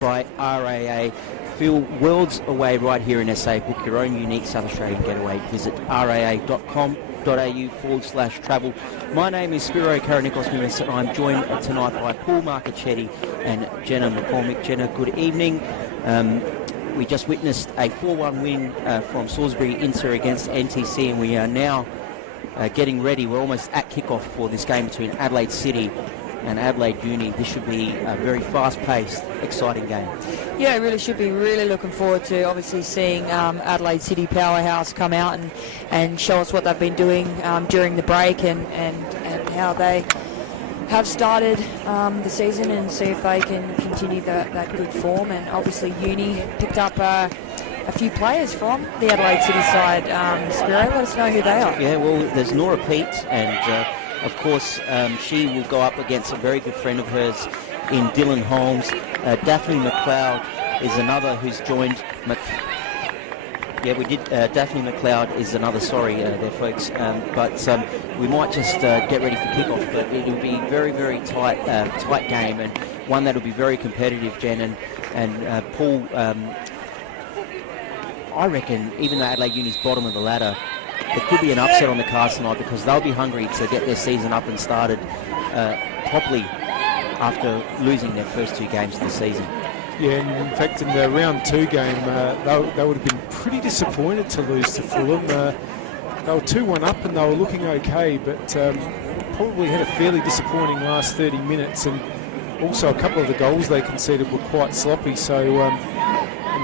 by RAA. Feel worlds away right here in SA. Book your own unique South Australian getaway. Visit raa.com.au/travel. My name is Spiro Karanikos-Mimis and I'm joined tonight by Paul Marcachetti and Jenna McCormick. Jenna, good evening. We just witnessed a 4-1 win from Salisbury Inter against NTC, and we are now getting ready. We're almost at kickoff for this game between Adelaide City and Adelaide Uni. This should be a very fast-paced, exciting game. Yeah, it really should be. Really looking forward to obviously seeing Adelaide City Powerhouse come out and show us what they've been doing during the break and how they have started the season, and see if they can continue that good form. And obviously Uni picked up a few players from the Adelaide City side. Spiro, let us know who they are. Yeah, well, there's Nora Pete, and of course, she will go up against a very good friend of hers in Dylan Holmes. Daphne McLeod is another who's joined. Daphne McLeod is another, there, folks. But we might just get ready for kickoff. But it'll be very, very tight game, and one that'll be very competitive, Jen. And Paul, I reckon, even though Adelaide Uni's bottom of the ladder, there could be an upset on the cards tonight, because they'll be hungry to get their season up and started properly after losing their first two games of the season. Yeah, and in fact, in the round 2 game, they would have been pretty disappointed to lose to Fulham. They were 2-1 up and they were looking okay, but probably had a fairly disappointing last 30 minutes, and also a couple of the goals they conceded were quite sloppy. So I'm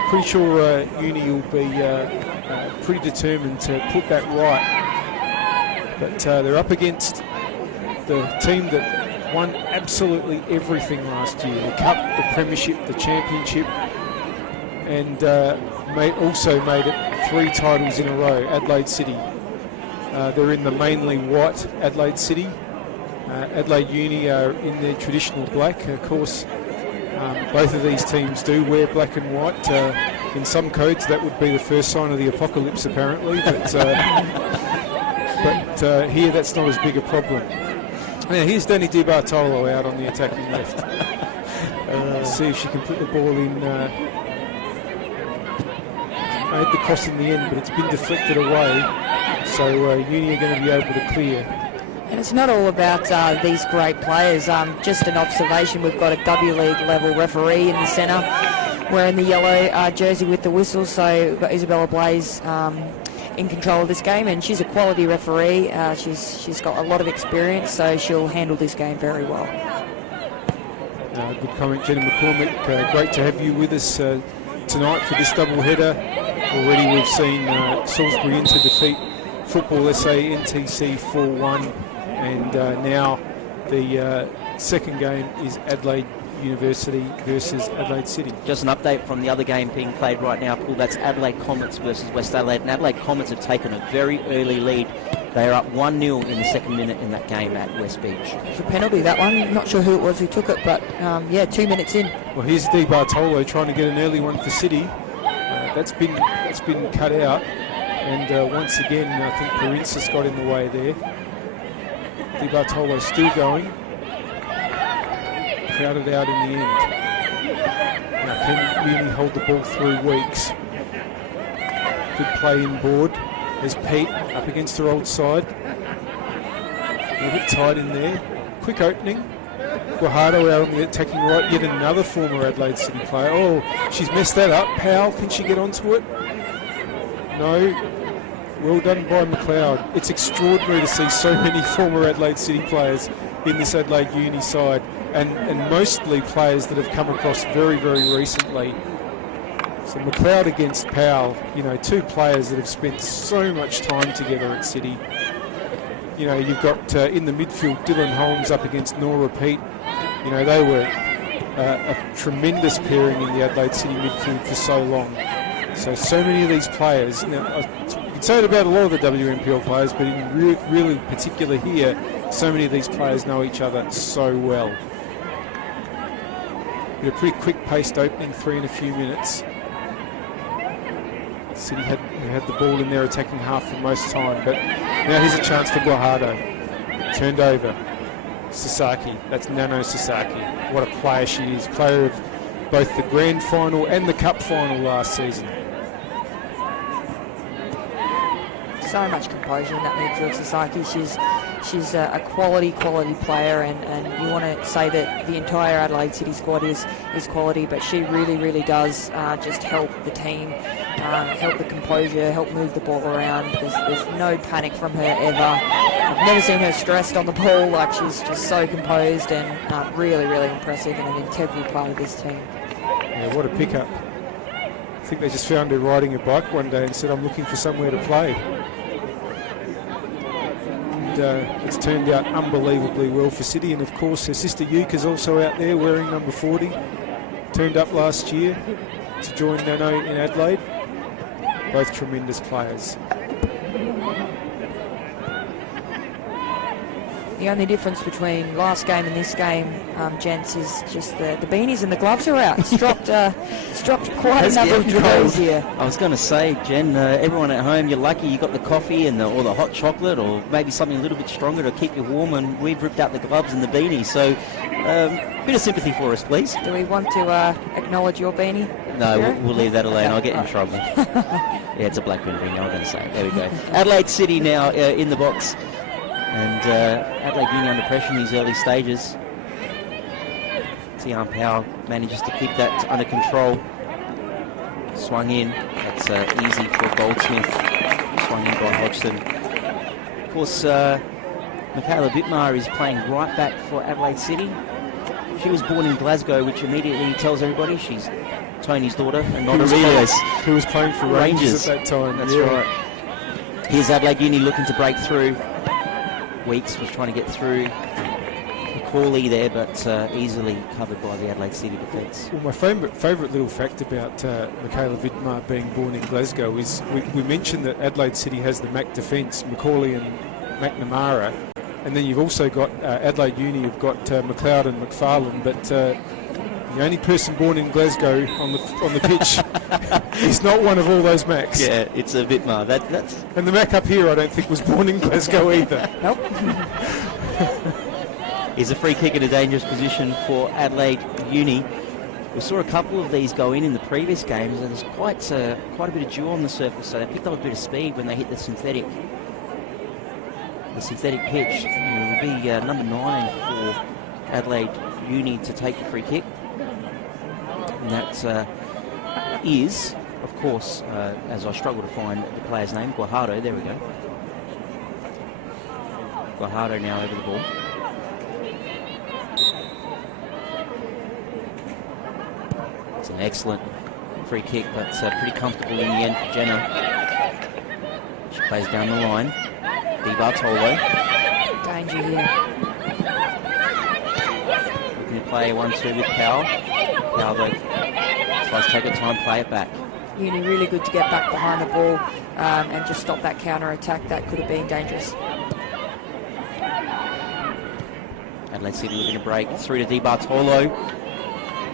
pretty sure Uni will be pretty determined to put that right. But they're up against the team that won absolutely everything last year: the Cup, the Premiership, the Championship, and also made it 3 titles in a row, Adelaide City. They're in the mainly white Adelaide City. Adelaide Uni are in their traditional black. Of course, both of these teams do wear black and white. In some codes, that would be the first sign of the apocalypse, apparently. But here, that's not as big a problem. Now, here's Danny Di Bartolo out on the attacking left. See if she can put the ball in. Made the cross in the end, but it's been deflected away. So Uni are going to be able to clear. And it's not all about these great players. Just an observation, we've got a W League level referee in the centre wearing the yellow jersey with the whistle. So we've got Isabella Blaze in control of this game, and she's a quality referee. She's got a lot of experience, so she'll handle this game very well. Good comment, Jenna McCormick. Great to have you with us tonight for this double header. Already we've seen Salisbury Inter defeat Football SA NTC 4-1, and now the second game is Adelaide University versus Adelaide City. Just an update from the other game being played right now, Paul. That's Adelaide Comets versus West Adelaide, and Adelaide Comets have taken a very early lead. They are up 1-0 in the second minute in that game at West Beach. It's a penalty, that one. Not sure who it was who took it, but 2 minutes in. Well, here's Di Bartolo trying to get an early one for City. That's been cut out, and once again I think Parinsas got in the way there. Di Bartolo still going. Crowded out in the end. Now, can Uni hold the ball through Weeks? Good play inboard. There's Pete up against her old side. A little bit tight in there. Quick opening. Guajardo out on the attacking right. Yet another former Adelaide City player. Oh, she's messed that up. Powell, can she get onto it? No. Well done by McLeod. It's extraordinary to see so many former Adelaide City players in this Adelaide Uni side, and mostly players that have come across very, very recently. So McLeod against Powell, 2 players that have spent so much time together at City. You've got in the midfield Dylan Holmes up against Nora Pete. They were a tremendous pairing in the Adelaide City midfield for so long. So many of these players, now, you can say it about a lot of the WNPL players, but in really particular here, so many of these players know each other so well. A pretty quick-paced opening, 3 in a few minutes. City had the ball in their attacking half for most time, but now here's a chance for Guajardo. Turned over. Sasaki. That's Nano Sasaki. What a player she is. Player of both the grand final and the cup final last season. So much composure in that midfield, Sasaki. She's a quality player, and you want to say that the entire Adelaide City squad is quality, but she really does just help the team, help the composure, help move the ball around. There's no panic from her ever. I've never seen her stressed on the ball. Like, she's just so composed and really impressive and an integral part of this team. Yeah, what a pickup. I think they just found her riding a bike one day and said, I'm looking for somewhere to play. It's turned out unbelievably well for City, and of course her sister Yuke is also out there wearing number 40. Turned up last year to join Nano in Adelaide. Both tremendous players. The only difference between last game and this game, gents, is just the beanies and the gloves are out. It's dropped quite a number of degrees here. I was going to say, Jen, everyone at home, you're lucky you got the coffee and or the hot chocolate, or maybe something a little bit stronger to keep you warm, and we've ripped out the gloves and the beanie. So, bit of sympathy for us, please. Do we want to acknowledge your beanie? No, we'll leave that alone. I'll get in trouble. Yeah, it's a Blackburn beanie, I'm going to say. There we go. Adelaide City now in the box. And Adelaide Uni under pressure in these early stages. Tian Power manages to keep that under control. Swung in. That's easy for Goldsmith. Swung in by Hodgson. Of course, Michaela Wittmar is playing right back for Adelaide City. She was born in Glasgow, which immediately tells everybody she's Tony's daughter and not Aurelia's. Who was playing for Rangers at that time. That's right. Here's Adelaide Uni looking to break through. Weeks was trying to get through Macaulay there, but easily covered by the Adelaide City defence. Well, my favourite little fact about Michaela Wittmar being born in Glasgow is we mentioned that Adelaide City has the Mac defence, Macaulay and McNamara, and then you've also got Adelaide Uni, you've got McLeod and McFarlane, but the only person born in Glasgow on the pitch is not one of all those Macs. Yeah, it's a Wittmar. That's and the Mac up here, I don't think, was born in Glasgow either. Nope. Is a free kick in a dangerous position for Adelaide Uni. We saw a couple of these go in the previous games, and there's quite a bit of dew on the surface, so they picked up a bit of speed when they hit the synthetic pitch. And it will be number 9 for Adelaide Uni to take the free kick. And that is, of course, as I struggle to find the player's name, Guajardo. There we go. Guajardo now over the ball. It's an excellent free kick, but pretty comfortable in the end for Jenna. She plays down the line. Di Bartolo. Danger here. Looking to play 1-2 with Powell. Powell though tries to take her time, play it back. Uni really good to get back behind the ball and just stop that counter attack. That could have been dangerous. Adelaide City looking to break through to Di Bartolo.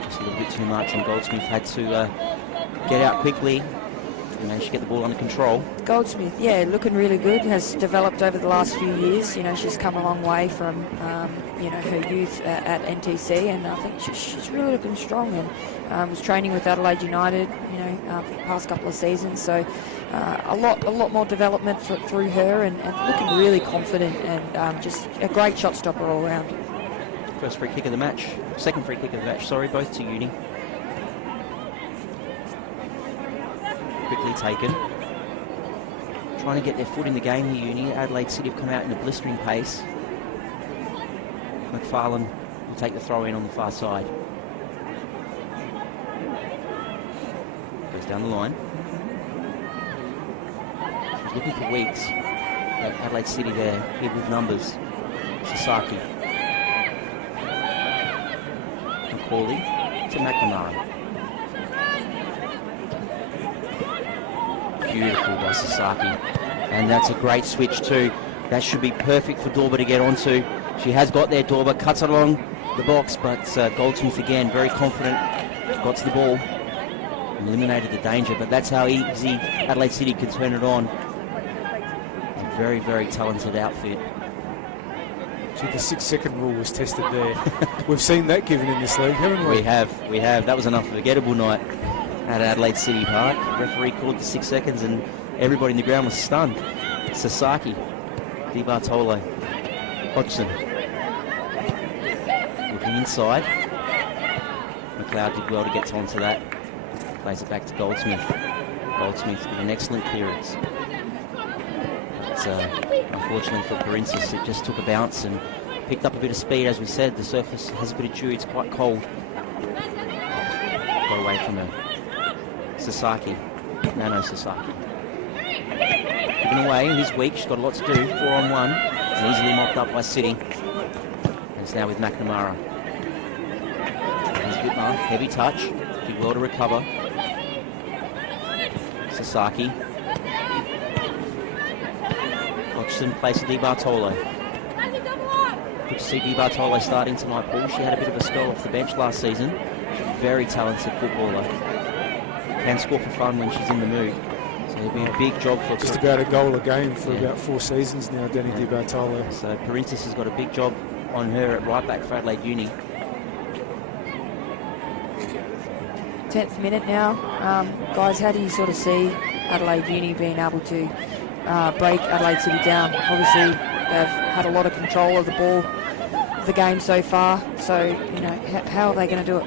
Just a little bit too much, and Goldsmith had to get out quickly and managed to get the ball under control. Goldsmith, yeah, looking really good. Has developed over the last few years. You know, she's come a long way from her youth at NTC, and I think she's really looking strong. And was training with Adelaide United, for the past couple of seasons. So a lot more development through her, and looking really confident, and just a great shot stopper all around. First free kick of the match, second free kick of the match, sorry, both to Uni. Quickly taken. Trying to get their foot in the game here, Uni. Adelaide City have come out in a blistering pace. McFarlane will take the throw in on the far side. Goes down the line. She's looking for Weeks. Adelaide City there, here with numbers. Sasaki. Macaulay to McNamara. Beautiful by Sasaki. And that's a great switch too. That should be perfect for Dorber to get onto. She has got there, Dorber, cuts it along the box, but Goldsmith again, very confident, got to the ball, eliminated the danger, but that's how easy Adelaide City can turn it on. A very, very talented outfit. Gee, the 6-second rule was tested there. We've seen that given in this league, haven't we? We have. That was an unforgettable night at Adelaide City Park. The referee called the 6 seconds and everybody in the ground was stunned. Sasaki, Di Bartolo, Hodgson. Looking inside. McLeod did well to get onto that. Plays it back to Goldsmith. Goldsmith with an excellent clearance. But unfortunately for Parensis, it just took a bounce and picked up a bit of speed. As we said, the surface has a bit of dew. It's quite cold. Got away from her. Sasaki. Nano Sasaki. Given away. He's weak. She's got a lot to do. 4-on-1. It's easily mopped up by City. And it's now with McNamara. There's Whitmar. Heavy touch. Did well to recover. Sasaki. Hodgson plays to Di Bartolo. Good to see Di Bartolo starting tonight, Paul. She had a bit of a spell off the bench last season. Very talented footballer. Can score for fun when she's in the mood. So it'll be a big job for just about a goal a game for about 4 seasons now, Danny Di Bartolo. So Parentis has got a big job on her at right back for Adelaide Uni. 10th minute now. Guys, how do you sort of see Adelaide Uni being able to break Adelaide City down? Obviously, they've had a lot of control of the ball, the game so far. So, you know, how are they going to do it?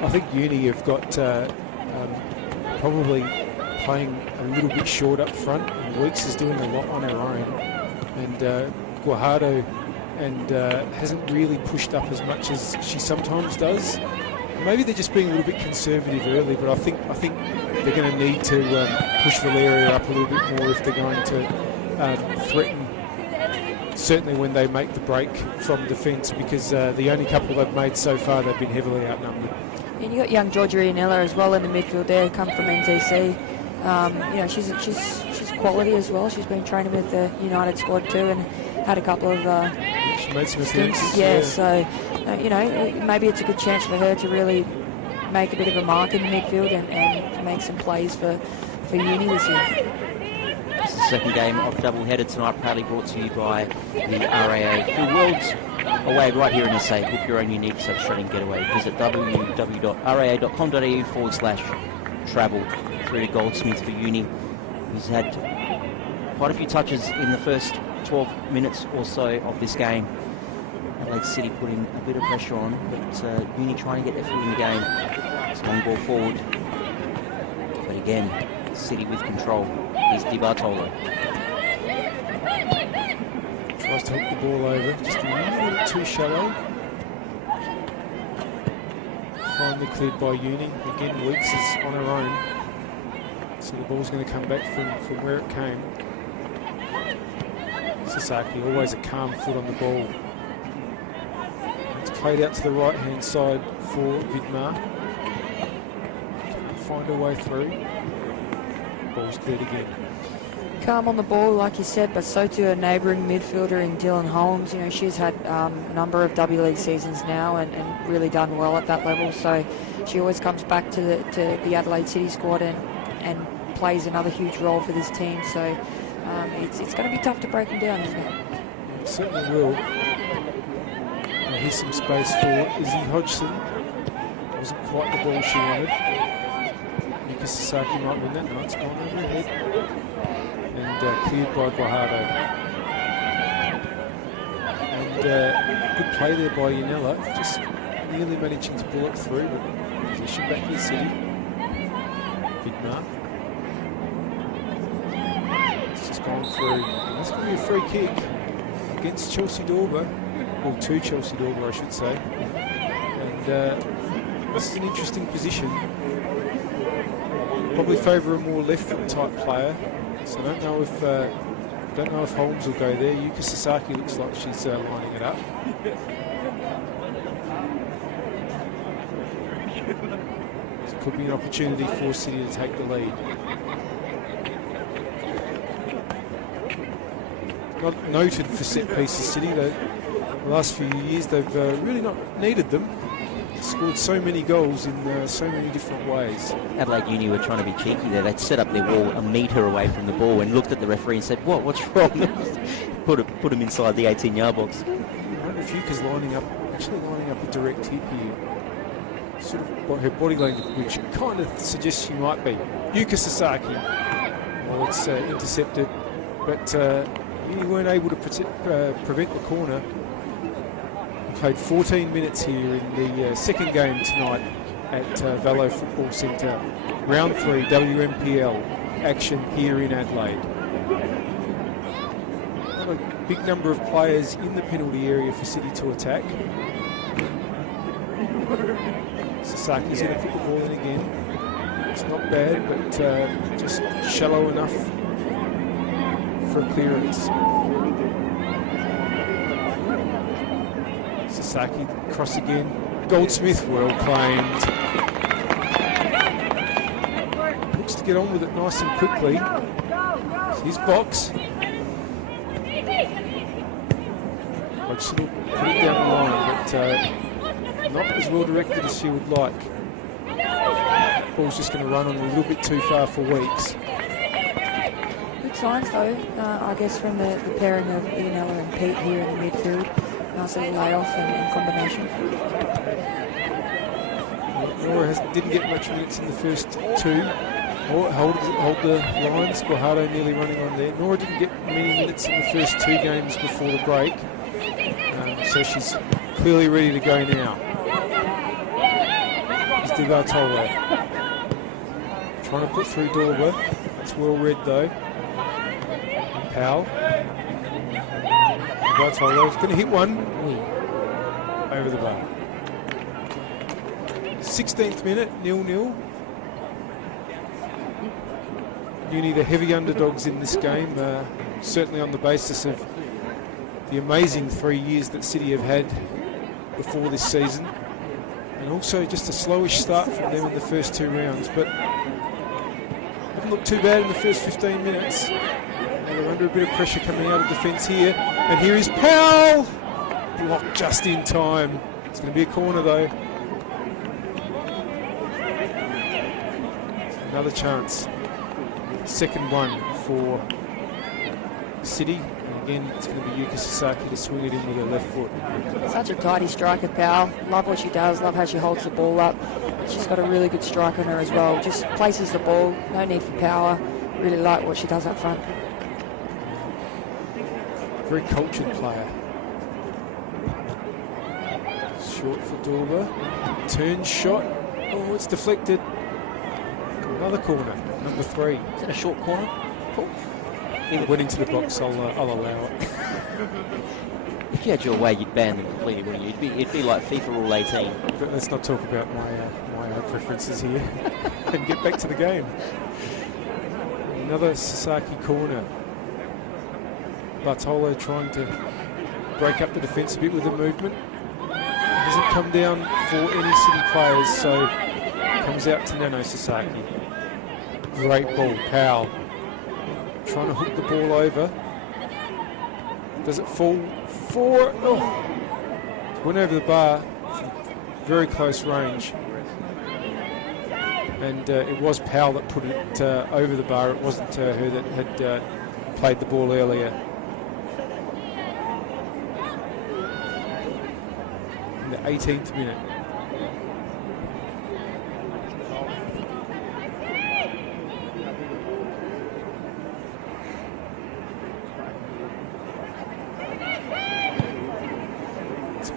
I think Uni have got probably playing a little bit short up front, and Weeks is doing a lot on her own. And Guajardo hasn't really pushed up as much as she sometimes does. Maybe they're just being a little bit conservative early, but I think they're going to need to push Valeria up a little bit more if they're going to threaten, certainly when they make the break from defence, because the only couple they've made so far, they've been heavily outnumbered. And you got young Georgia Ianella as well in the midfield there, come from NTC. You know, she's quality as well. She's been training with the United squad too, and had a couple of she made some appearances. Yeah, so you know, maybe it's a good chance for her to really make a bit of a mark in the midfield and make some plays for Uni this year. This is the second game of double-header tonight, proudly brought to you by the RAA. The world's away right here in SA. Book your own unique substrate getaway. Visit www.raa.com.au/travel through to Goldsmith for Uni. He's had quite a few touches in the first 12 minutes or so of this game. Adelaide City putting a bit of pressure on, but Uni trying to get their foot in the game. It's a long ball forward. But again, City with control. Here's Di Bartolo. Tries to hook the ball over, just a little bit too shallow. Finally cleared by Uni. Again, Weeks is on her own. So the ball's going to come back from where it came. Sasaki, always a calm foot on the ball. It's played out to the right-hand side for Vidmar. Can't find a way through. Ball's cleared again. Calm on the ball, like you said, but so too a neighbouring midfielder in Dylan Holmes. You know, she's had a number of W League seasons now and really done well at that level. So she always comes back to the Adelaide City squad and plays another huge role for this team. So it's going to be tough to break them down, isn't it? It certainly will. And here's some space for Izzy Hodgson. Wasn't quite the ball she wanted. Mika Sasaki might win that. No, it's gone over her head. And cleared by Guajardo. And good play there by Ianella. Just nearly managing to pull it through, but position back to the City. Vidmar. Gone through. That's going to be a free kick against Chelsea Dorber, or to Chelsea Dorber, I should say. And this is an interesting position. Probably favour a more left-foot type player. So I don't know if Holmes will go there. Yuka Sasaki looks like she's lining it up. So it could be an opportunity for City to take the lead. Not noted for set pieces, City. The last few years they've really not needed them. Scored so many goals in so many different ways. Adelaide Uni were trying to be cheeky there. They'd set up their wall a metre away from the ball and looked at the referee and said, what's wrong? put him inside the 18-yard box. I wonder if Yuka's lining up a direct hit here. Sort of her body language kind of suggests she might be. Yuka Sasaki. Well, it's intercepted, but you weren't able to prevent the corner. We played 14 minutes here in the second game tonight at Vallo Football Centre. Round 3 WMPL action here in Adelaide. Not a big number of players in the penalty area for City to attack. Sasaki's going to put the ball in again. It's not bad, but just shallow enough for a clearance. Sasaki cross again. Goldsmith, well claimed. Looks to get on with it nice and quickly. It's his box. I'd sort of put it down the line, but not as well directed as she would like. Ball's just going to run on a little bit too far for Weeks. Good signs though, I guess, from the pairing of Ianella and Pete here in the midfield. Nice little layoff and combination. Nora didn't get much minutes in the first two. Hold the lines. Guajardo nearly running on there. Nora didn't get many minutes in the first two games before the break. So she's clearly ready to go now. It's Di Bartolo. Trying to put through Dorber. It's well read though. Powell. Di Bartolo's going to hit one. Over the bar. 16th minute, 0-0. Uni the heavy underdogs in this game, certainly on the basis of the amazing 3 years that City have had before this season, and also just a slowish start from them in the first two rounds, but haven't looked too bad in the first 15 minutes. They're under a bit of pressure coming out of defence here, and here is Powell! Blocked just in time. It's going to be a corner though. Another chance. Second one for City. And again, it's going to be Yuka Sasaki to swing it in with her left foot. Such a tidy striker, Powell. Love what she does, love how she holds the ball up. She's got a really good strike on her as well. Just places the ball, no need for power. Really like what she does up front. Very cultured player. Short for Dorber. Turn shot. Oh, it's deflected. Another corner, number 3. Is that a short corner? Cool. It went into the box, I'll allow it. If you had your way, you'd ban them completely, wouldn't you? It'd be like FIFA Rule 18. But let's not talk about my preferences here and get back to the game. Another Sasaki corner. Bartolo trying to break up the defence a bit with the movement. Doesn't come down for any City players, so comes out to Nano Sasaki. Great ball, Powell. Trying to hook the ball over. Does it fall for? Oh. Went over the bar, very close range. And it was Powell that put it over the bar. It wasn't her that had played the ball earlier. In the 18th minute.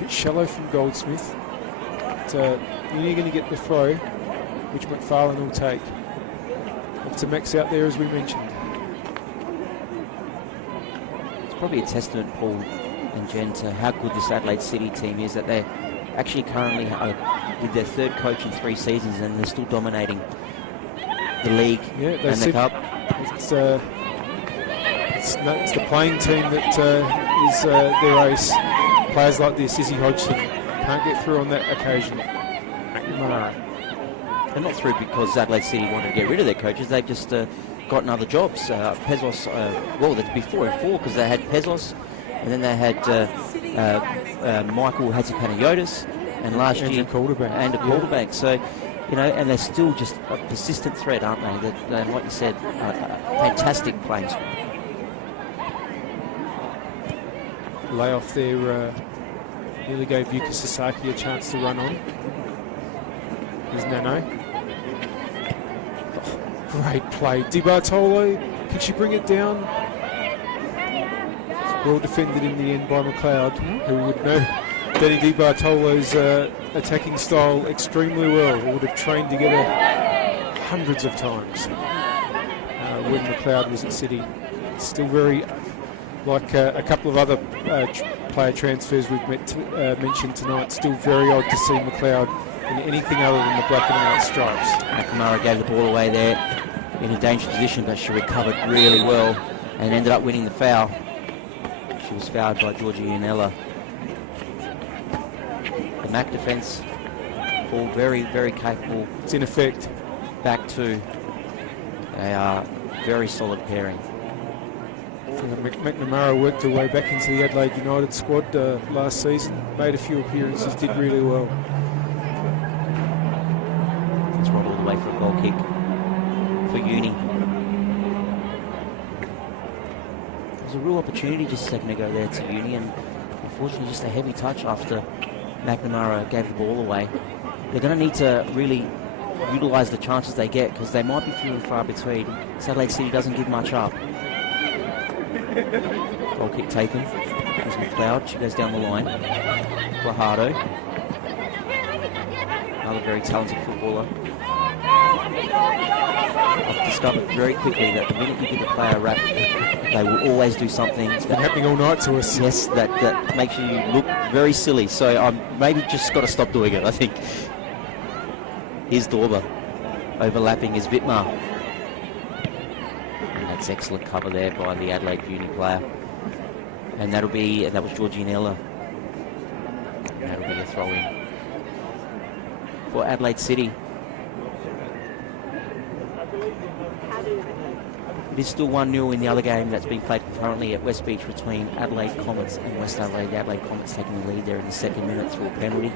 Shallow from Goldsmith. You're going to get the throw, which McFarlane will take. It's a max out there, as we mentioned. It's probably a testament, Paul and Jen, to how good this Adelaide City team is, that they actually currently with their third coach in 3 seasons, and they're still dominating the league and the cup. It's the playing team that is their ace. Players like this, Izzy Hodgson, can't get through on that occasion. McNamara. They're not through because Adelaide City wanted to get rid of their coaches. They've just gotten other jobs. Pezos, well, that's before and 4, because they had Pezos, and then they had Michael Hatzipanagiotis, and last year Andrew Calderbank. So, you know, and they're still just a persistent threat, aren't they? They're, like you said, fantastic players. layoff there nearly gave Yuka Sasaki a chance to run on. Here's Nano. Oh, great play. Di Bartolo, can she bring it down? It's well defended in the end by McLeod, who would know Danny Di Bartolo's attacking style extremely well, who would have trained together hundreds of times when McLeod was at City. Still very, like a couple of other player transfers we've mentioned tonight, still very odd to see McLeod in anything other than the black and white stripes. McNamara gave the ball away there in a dangerous position, but she recovered really well and ended up winning the foul. She was fouled by Georgianella. The Mac defence, all very, very capable. It's in effect. Back two. They are very solid pairing. McNamara worked her way back into the Adelaide United squad last season, made a few appearances, did really well. It's right all the way for a goal kick for Uni. There's a real opportunity just a second ago there to Uni, and unfortunately just a heavy touch after McNamara gave the ball away. They're going to need to really utilise the chances they get, because they might be few and far between. Adelaide City doesn't give much up. Goal kick taken. There's McLeod. She goes down the line. Guajardo. Another very talented footballer. I've discovered very quickly that the minute you give a player a rap, they will always do something. It's been happening all night to us. Yes, that makes you look very silly. So I'm maybe just got to stop doing it, I think. Here's Dorber. Overlapping is Wittmer. That's excellent cover there by the Adelaide Uni player. And that was Georgianella. That'll be a throw-in for Adelaide City. It is still 1-0 in the other game that's being played currently at West Beach between Adelaide Comets and West Adelaide. The Adelaide Comets taking the lead there in the second minute through a penalty.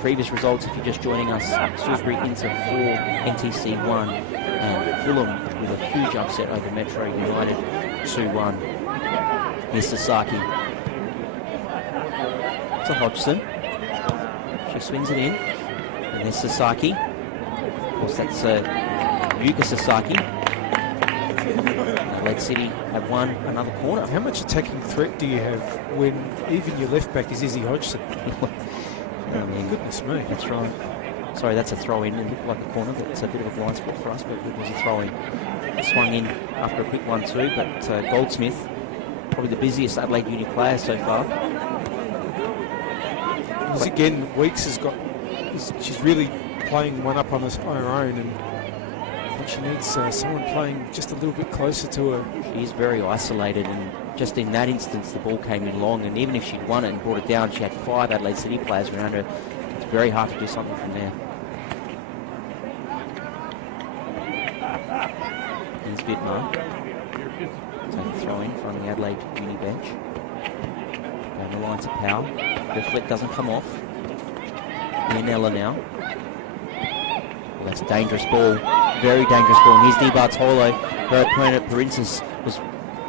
Previous results, if you're just joining us, Salisbury Inter 4, NTC 1, and Fulham with a huge upset over Metro United 2-1. Here's Sasaki. To Hodgson. She swings it in. And there's Sasaki. Of course, that's Yuka Sasaki. Adelaide City have won another corner. How much attacking threat do you have when even your left back is Izzy Hodgson? Goodness me. That's right. Sorry, that's a throw-in. It looked like a corner, but it's a bit of a blind spot for us, but it was a throw-in. Swung in after a quick 1-2, but Goldsmith, probably the busiest Adelaide Uni player so far. Because again, Weeks has got... She's really playing one up on her own, and what she needs someone playing just a little bit closer to her. She is very isolated, and just in that instance, the ball came in long, and even if she'd won it and brought it down, she had 5 Adelaide City players around her. It's very hard to do something from there. Here's Wittmer. Take a throw in from the Adelaide Uni bench. Down the line to Powell. The flick doesn't come off. Ianella now. Well, that's a dangerous ball. Very dangerous ball. And here's Di Bartolo. Her opponent, Perinces, was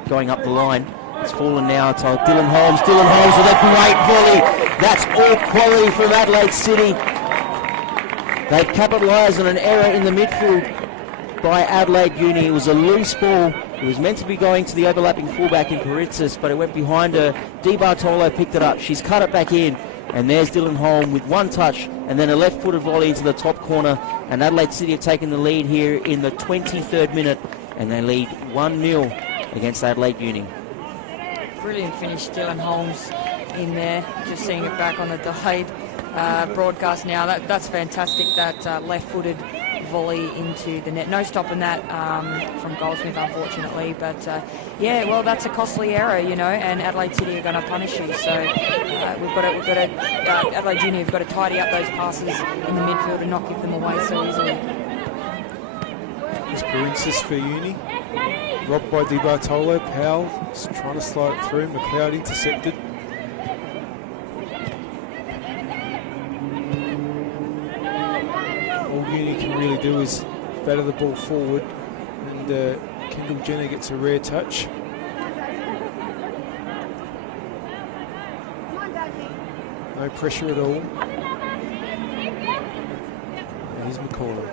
going up the line. It's fallen now to Dylan Holmes. Dylan Holmes with a great volley. That's all quality from Adelaide City. They've capitalised on an error in the midfield by Adelaide Uni. It was a loose ball. It was meant to be going to the overlapping fullback in Perinces, but it went behind her. Di Bartolo picked it up. She's cut it back in. And there's Dylan Holm with one touch and then a left-footed volley into the top corner. And Adelaide City have taken the lead here in the 23rd minute. And they lead 1-0 against Adelaide Uni. Brilliant finish, Dylan Holmes in there. Just seeing it back on the delayed broadcast now. That's fantastic, that left-footed volley into the net. No stopping that from Goldsmith, unfortunately. But yeah, well, that's a costly error, you know, and Adelaide City are going to punish you. So Adelaide Junior have got to tidy up those passes in the midfield and not give them away so easily. It's Perinces for Uni. Robbed by Di Bartolo. Powell just trying to slide it through. McLeod intercepted. All Uni can really do is batter the ball forward, and Kendall Jenner gets a rare touch. No pressure at all. Here's McCauley.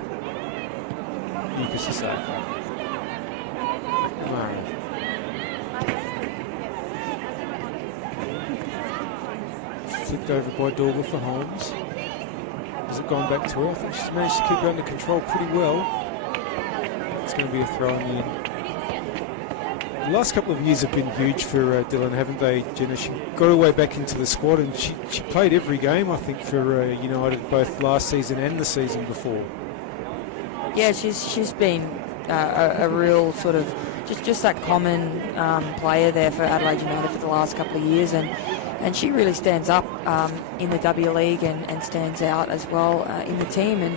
Lucas Sasaki. Murray. Flicked over by Dorber for Holmes. Has it gone back to her? I think she's managed to keep it under control pretty well. It's going to be a throw in the end. The last couple of years have been huge for Dylan, haven't they, Jenna? She got her way back into the squad, and she played every game, I think, for United, both last season and the season before. Yeah, she's been a real sort of just that common player there for Adelaide United for the last couple of years, and she really stands up in the W League and stands out as well in the team and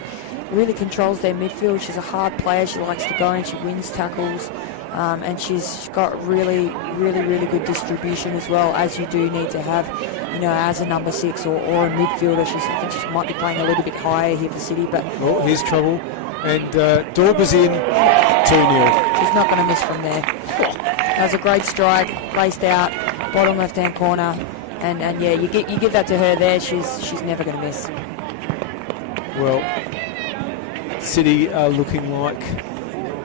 really controls their midfield. She's a hard player. She likes to go and she wins tackles. And she's got really good distribution as well, as you do need to have, as a number 6 or a midfielder. I think she might be playing a little bit higher here for City, but here's trouble, and Dorber's in 2-0. She's not going to miss from there. That was a great strike, placed out, bottom left-hand corner, and yeah, you give that to her there. She's never going to miss. Well, City are looking like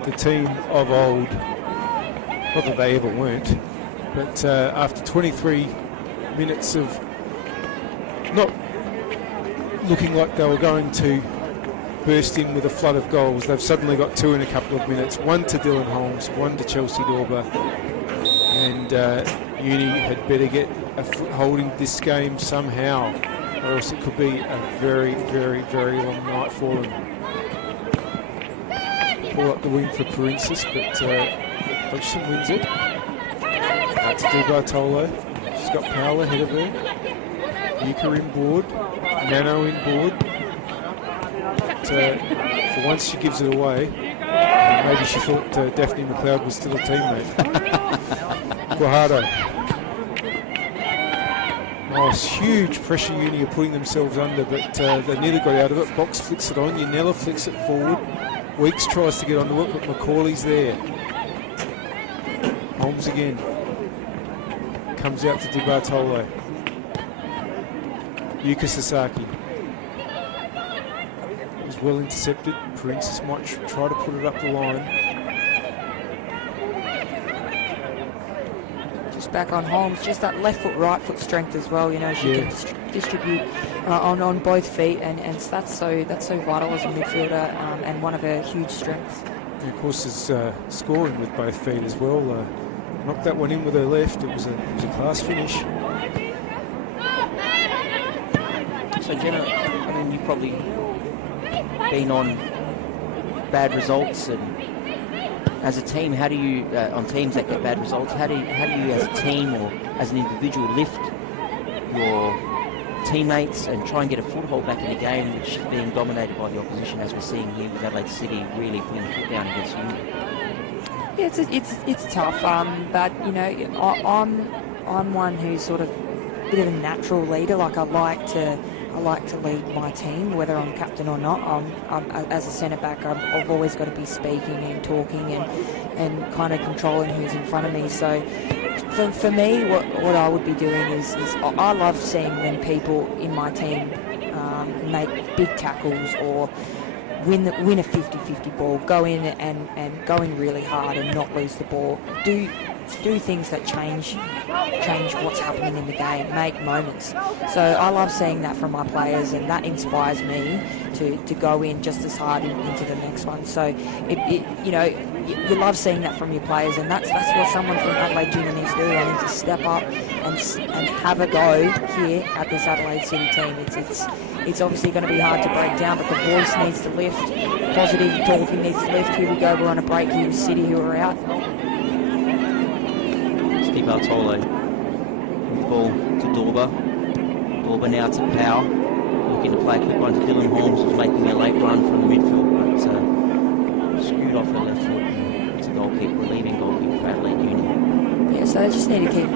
the team of old. Not that they ever weren't, but after 23 minutes of not looking like they were going to burst in with a flood of goals, they've suddenly got 2 in a couple of minutes. 1 to Dylan Holmes, 1 to Chelsea Dorber, and Uni had better get a foothold in this game somehow, or else it could be a very long night for them. Pull up the wing for Parensis, but Hodgson wins it. That's Di Bartolo. She's got Powell ahead of her. Yuka inboard. Nano inboard. But for once she gives it away. Maybe she thought Daphne McLeod was still a teammate. Guajardo. Oh, huge pressure Uni are putting themselves under, but they nearly got out of it. Box flicks it on. Yanella flicks it forward. Weeks tries to get onto it, but Macaulay's there. Holmes again. Comes out to Di Bartolo. Yuka Sasaki. Is well intercepted. Parensis might try to put it up the line. Just back on Holmes, just that left foot, right foot strength as well. She can distribute on both feet, and that's so vital as a midfielder, and one of her huge strengths. And of course, is scoring with both feet as well. Knocked that one in with her left. It was a class finish. So Jenna, I mean, you've probably been on bad results, and as a team, how do you on teams that get bad results? How do you as a team or as an individual lift your teammates and try and get a foothold back in the game, which is being dominated by the opposition, as we're seeing here with Adelaide City really putting the foot down against you? Yeah, it's tough, but I'm one who's sort of a bit of a natural leader. Like I like to lead my team, whether I'm captain or not. As a centre back, I've always got to be speaking and talking and kind of controlling who's in front of me. So for me, what I would be doing is I love seeing when people in my team make big tackles or win a 50-50 ball, go in and go in really hard and not lose the ball. Do things that change what's happening in the game, make moments. So I love seeing that from my players, and that inspires me to go in just as hard into the next one. So you love seeing that from your players, and that's what someone from Adelaide Junior needs to do. They need to step up and have a go here at this Adelaide City team. It's obviously going to be hard to break down, but the voice needs to lift. Positive talking needs to lift. Here we go. We're on a break here with City, who are out. Di Bartolo with the ball to Dorber. Dorber now to Powell. Looking to play a quick one to Dylan Holmes, who's making a late run from the midfield, but skewed off her left foot. It's a goal kick, relieving goal kick for Adelaide Uni. Yeah, so they just need to keep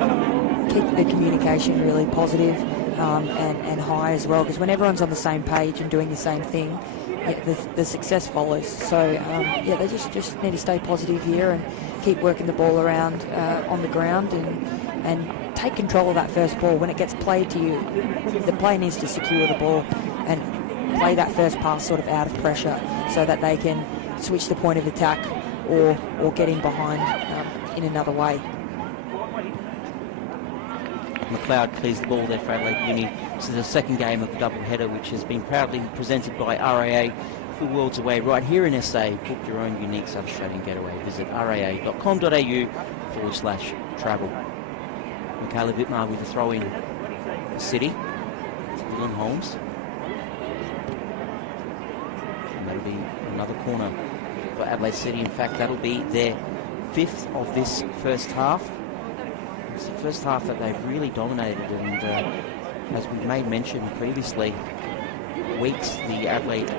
the communication really positive and high as well, because when everyone's on the same page and doing the same thing, the success follows. So yeah, they just need to stay positive here and keep working the ball around on the ground and take control of that first ball. When it gets played to you, the player needs to secure the ball and play that first pass sort of out of pressure so that they can switch the point of attack or get in behind in another way. McLeod clears the ball there for Adelaide Uni. This is the second game of the doubleheader, which has been proudly presented by RAA for Worlds Away right here in SA. Book your own unique South Australian getaway. Visit raa.com.au/travel. Michaela Wittmar with a throw in the City to Dylan Holmes. And that'll be another corner for Adelaide City. In fact, that'll be their 5th of this first half. It's the first half that they've really dominated, and as we've made mention previously, Weeks, the Adelaide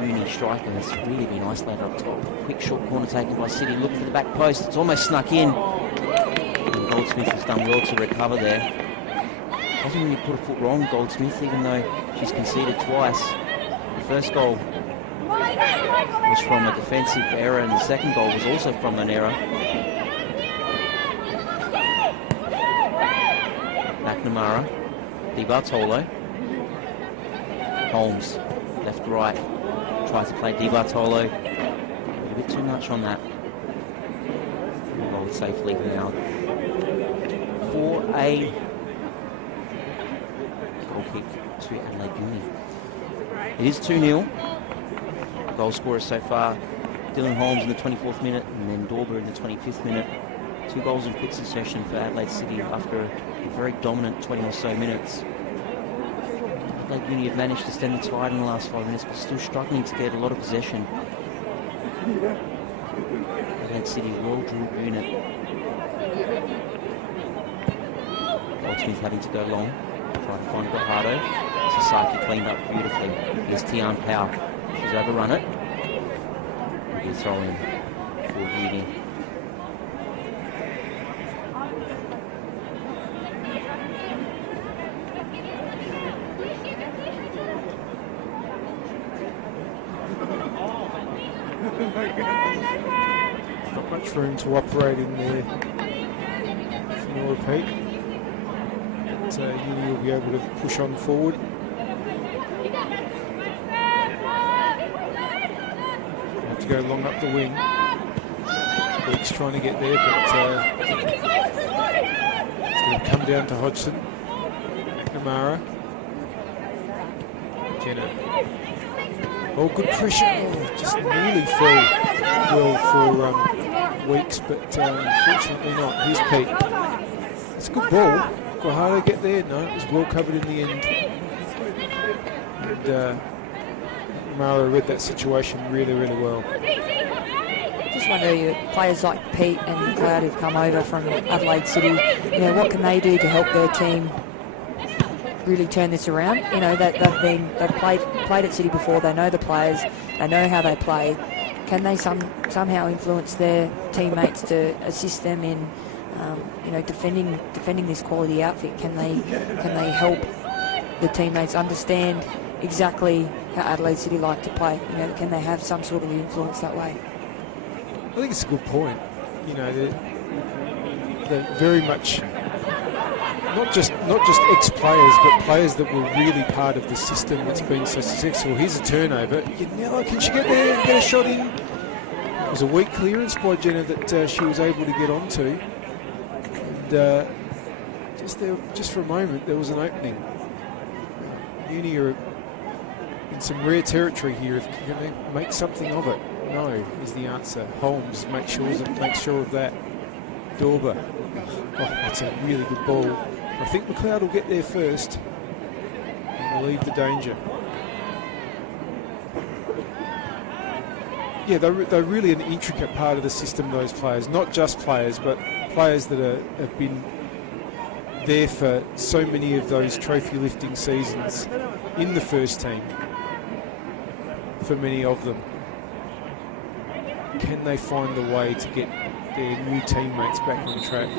Uni striker, has really been isolated up top. Quick short corner taken by City, looking for the back post. It's almost snuck in. And Goldsmith has done well to recover there. Hasn't really put a foot wrong, Goldsmith, even though she's conceded twice. The first goal was from a defensive error, and the second goal was also from an error. McNamara, Di Bartolo, Holmes, left to right, tries to play Di Bartolo, a bit too much on that. Rolled safely now for a goal kick to Adelaide Uni. It is 2-0. Goal scorers so far, Dylan Holmes in the 24th minute and then Dorber in the 25th minute. 2 goals in quick succession for Adelaide City after a very dominant 20 or so minutes. Adelaide Uni have managed to stem the tide in the last 5 minutes, but still struggling to get a lot of possession. Adelaide City, well-drilled unit. Goldsmith having to go long, try to find Guajardo. Sasaki cleaned up beautifully. Here's Tian Pao. She's overrun it. We'll throw in for Uni. Not much room to operate in there for Nora Peak. But Uni will be able to push on forward. Have to go long up the wing. Weeks trying to get there, but it's going to come down to Hodgson. McNamara. Jenner. Oh, good pressure. Oh, just nearly fell well for Weeks, but unfortunately not. Here's Pete. It's a good ball. Guajardo get there? No, it was well covered in the end. And Mara read that situation really, really well. Just wonder, players like Pete and Cloud who've come over from Adelaide City, what can they do to help their team really turn this around? That they've played at City before. They know the players. They know how they play. Can they somehow influence their teammates to assist them in, defending this quality outfit? Can they help the teammates understand exactly how Adelaide City like to play? Can they have some sort of influence that way? I think it's a good point. They're very much not just ex-players, but players that were really part of the system that's been so successful. Here's a turnover. Can she get there and get a shot in? It was a weak clearance by Jenna that she was able to get onto. And just for a moment, there was an opening. Uni are in some rare territory here. Can they make something of it? No, is the answer. Holmes makes sure of that. Dorber. Oh, that's a really good ball. I think McLeod will get there first and relieve the danger. Yeah, they're really an intricate part of the system, those players. Not just players, but players that have been there for so many of those trophy lifting seasons in the first team, for many of them. Can they find the way to get their new teammates back on track?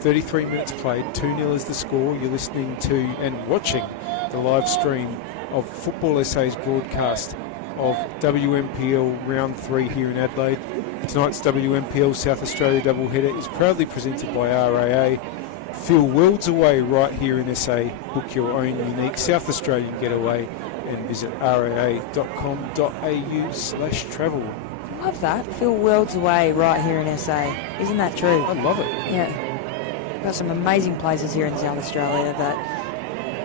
33 minutes played, 2-0 is the score. You're listening to and watching the live stream of Football SA's broadcast of WMPL Round 3 here in Adelaide. Tonight's WMPL South Australia doubleheader is proudly presented by RAA. Feel worlds away right here in SA. Book your own unique South Australian getaway and visit raa.com.au/travel. Love that. Feel worlds away right here in SA. Isn't that true? I love it. Yeah. Got some amazing places here in South Australia that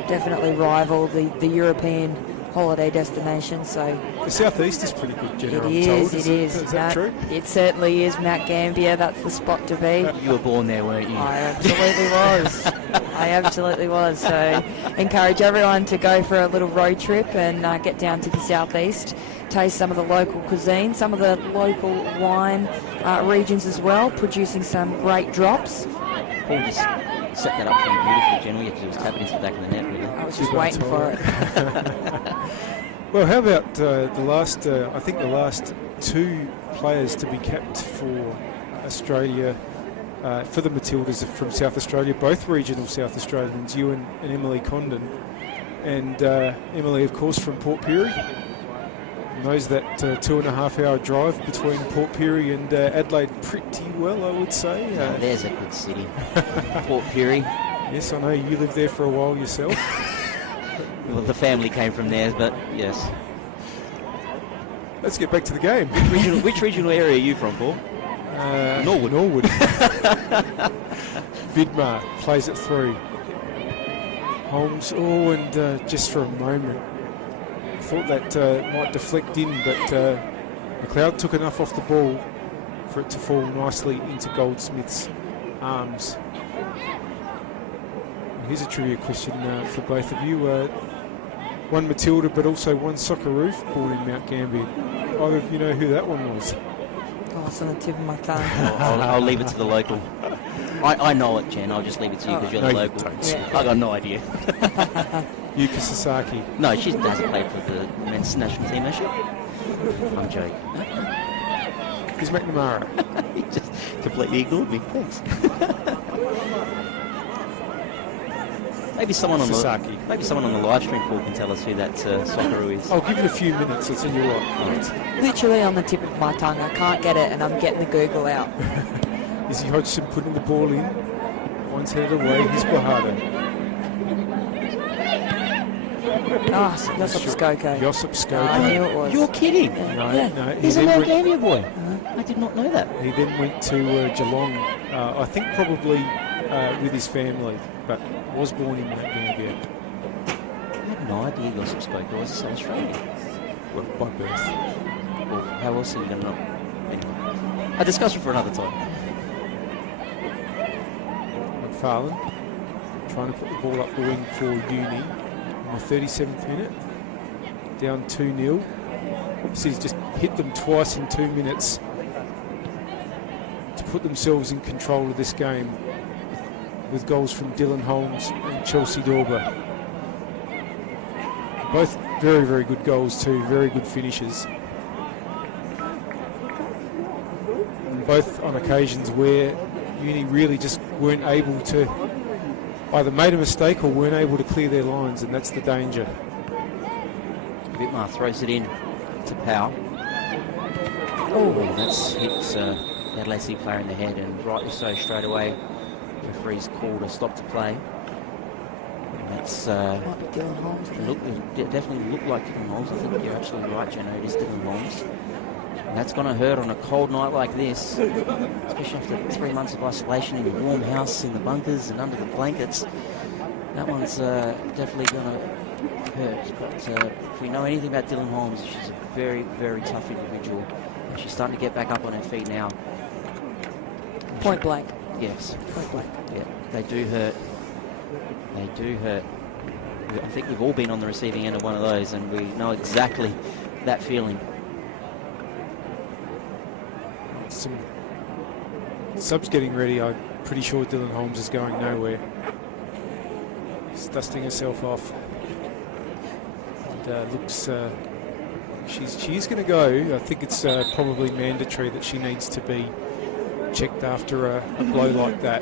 definitely rival the European holiday destinations. So The southeast is pretty good, Jenna. it I'm is. told. It is. Is that true? It certainly is. Mount Gambier. That's the spot to be. You were born there, weren't you? I absolutely was. I absolutely was. So encourage everyone to go for a little road trip and get down to the southeast, taste some of the local cuisine, some of the local wine regions as well, producing some great drops. Paul just set that up for you beautifully, Jen. All you have to do is tap it into the back of the net, really. I was just waiting for it. Well, how about the last 2 players to be capped for Australia, for the Matildas from South Australia, both regional South Australians, you and Emily Condon. And Emily, of course, from Port Pirie. Knows that 2.5-hour drive between Port Pirie and Adelaide pretty well, I would say. There's a good city. Port Pirie. Yes, I know you lived there for a while yourself. Well, the family came from there, but yes. Let's get back to the game. Which regional area are you from, Paul? Norwood. Vidmar plays it through. Holmes, and just for a moment, I thought that might deflect in, but McLeod took enough off the ball for it to fall nicely into Goldsmith's arms. Here's a trivia question for both of you. One Matilda, but also one Socceroo born in Mount Gambier. Either of you know who that one was? Oh, it's on the tip of my tongue. I'll leave it to the local. I know it, Jen. I'll just leave it to you because you're the local. Yeah. I got no idea. Yuka Sasaki. No, she hasn't played for the men's national team, has she? I'm joking. Here's McNamara. He just completely ignored me. Thanks. Maybe someone on the live stream, Paul, can tell us who that Socceroo is. I'll give it a few minutes. I'll tell you what. It's literally on the tip of my tongue. I can't get it, and I'm getting the Google out. Izzy Hodgson putting the ball in. One's headed away. Here's Guajardo. Josip Skoko. Josip Skoko. I knew it was. You're kidding. No. He's a Mount Gambier boy. I did not know that. He then went to Geelong, I think probably with his family, but was born in Mount Gambier. I had no idea Josip Skoko was South Australian. Well, by birth. Well, how else are you going to know? Anyway, a discussion for another time. McFarlane trying to put the ball up the wing for Uni in the 37th minute. Down 2-0. He's just hit them twice in 2 minutes to put themselves in control of this game, with goals from Dylan Holmes and Chelsea Dorber. Both very, very good goals too, very good finishes. And both on occasions where Uni really just weren't able to, either made a mistake or weren't able to clear their lines, and that's the danger. Vidmar throws it in to Powell. Oh, that's hit Adelaide City player in the head, and rightly so straight away. Referee's called a stop to play. And that's Might be Dylan Holmes. it definitely looked like Dylan Holmes. I think you're absolutely right, Jenna. It is Dylan Holmes. And that's going to hurt on a cold night like this, especially after 3 months of isolation in a warm house, in the bunkers and under the blankets. That one's definitely going to hurt. But if we know anything about Dylan Holmes, she's a very, very tough individual. And she's starting to get back up on her feet now. Point blank. Yes. Point blank. Yeah, they do hurt. They do hurt. I think we've all been on the receiving end of one of those, and we know exactly that feeling. Some subs getting ready. I'm pretty sure Dylan Holmes is going nowhere. She's dusting herself off. And looks... she's going to go. I think it's probably mandatory that she needs to be checked after a blow like that.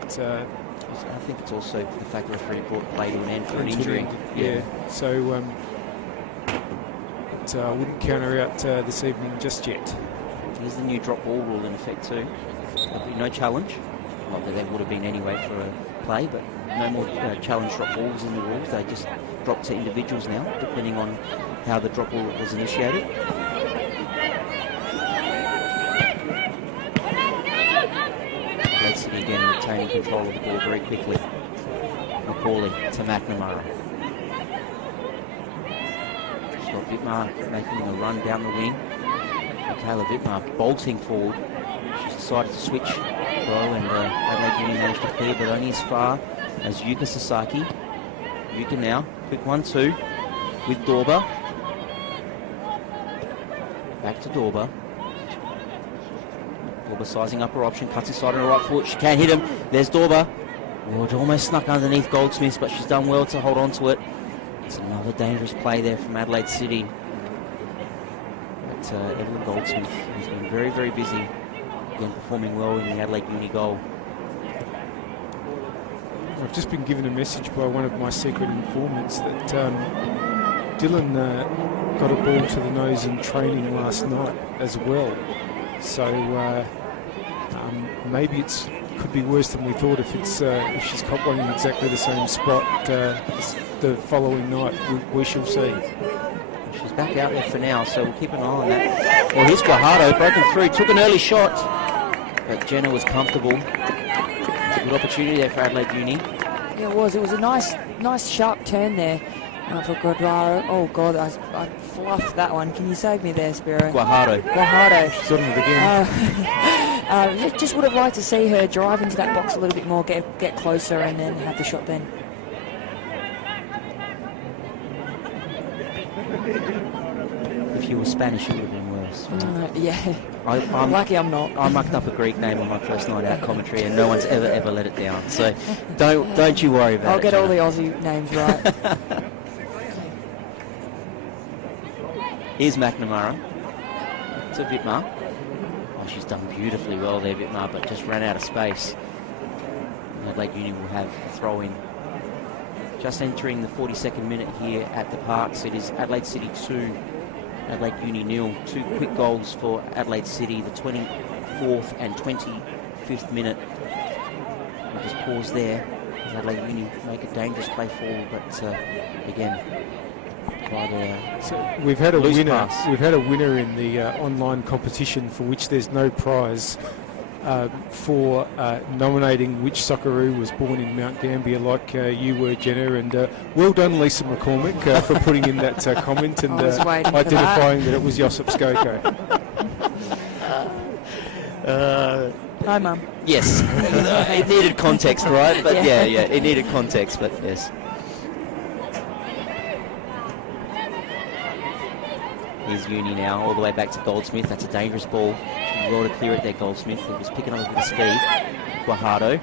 But, I think it's also the fact the referee brought play to an end for an injury. Yeah. So I wouldn't counter out this evening just yet. Here's the new drop ball rule in effect too. There'll be no challenge. Not that there would have been anyway for a play, but no more challenge drop balls in the rules. They just drop to individuals now, depending on how the drop ball was initiated. Adelaide City again retaining control of the ball very quickly. McCauley to McNamara. She's got Wittmar making a run down the wing. Michaela Wittmar bolting forward. She's decided to switch well, and Adelaide Uni managed to clear, but only as far as Yuka Sasaki. Yuka now, quick 1-2 with Dorba. Back to Dorba. Dorba sizing up her option, cuts inside on her right foot. She can't hit him. There's Dorba. Oh, it almost snuck underneath Goldsmiths, but she's done well to hold on to it. It's another dangerous play there from Adelaide City. But Evelyn Goldsmith has been very, very busy. Again, performing well in the Adelaide Uni goal. I've just been given a message by one of my secret informants that Dylan got a ball to the nose in training last night as well. So maybe it could be worse than we thought if she's caught one in exactly the same spot the following night. We shall see. She's back out there for now, so we'll keep an eye on that. Well, here's Guajardo, broken through, took an early shot, but Jenna was comfortable. It's a good opportunity there for Adelaide Uni. Yeah, it was. It was a nice sharp turn there for Guajardo. Oh, God, I fluffed that one. Can you save me there, Spiro? Guajardo. She's on it again. Just would have liked to see her drive into that box a little bit more, get closer, and then have the shot then. If you were Spanish, it would have been worse. Yeah. I'm lucky I'm not. I mucked up a Greek name on my first night out commentary, and no one's ever let it down. So don't you worry about it. I'll get all the Aussie names right. Here's McNamara to Wittmar. Oh, she's done beautifully well there, Wittmar, but just ran out of space. Adelaide Uni will have a throw in. Just entering the 42nd minute here at the Parks. It is Adelaide City 2, Adelaide Uni 0. Two quick goals for Adelaide City, the 24th and 25th minute. We'll just pause there. Adelaide Uni make a dangerous play forward, but again, quite a so we've had a winner. Pass. We've had a winner in the online competition for which there's no prize. For nominating which Socceroo was born in Mount Gambier, like you were, Jenna, and well done, Lisa McCormick, for putting in that comment and identifying that it was Josip Skoko. Hi, Mum. Yes, it needed context, right? But yeah, it needed context, but yes. Here's Uni now, all the way back to Goldsmith. That's a dangerous ball. Well to clear it there, Goldsmith. He was picking up a bit of speed. Guajardo.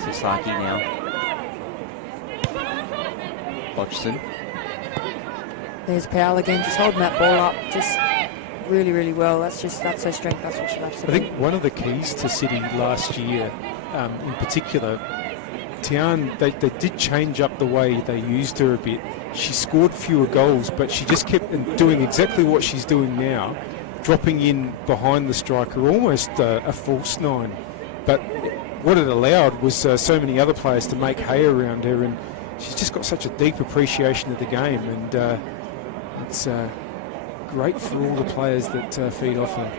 Sasaki now. Hodgson. There's Powell again, just holding that ball up, just really, really well. That's her strength. That's what she loves to do. I think one of the keys to City last year, in particular, Tian, they did change up the way they used her a bit. She scored fewer goals, but she just kept doing exactly what she's doing now, dropping in behind the striker, almost a false nine. But what it allowed was so many other players to make hay around her, and she's just got such a deep appreciation of the game, and it's great for all the players that feed off her.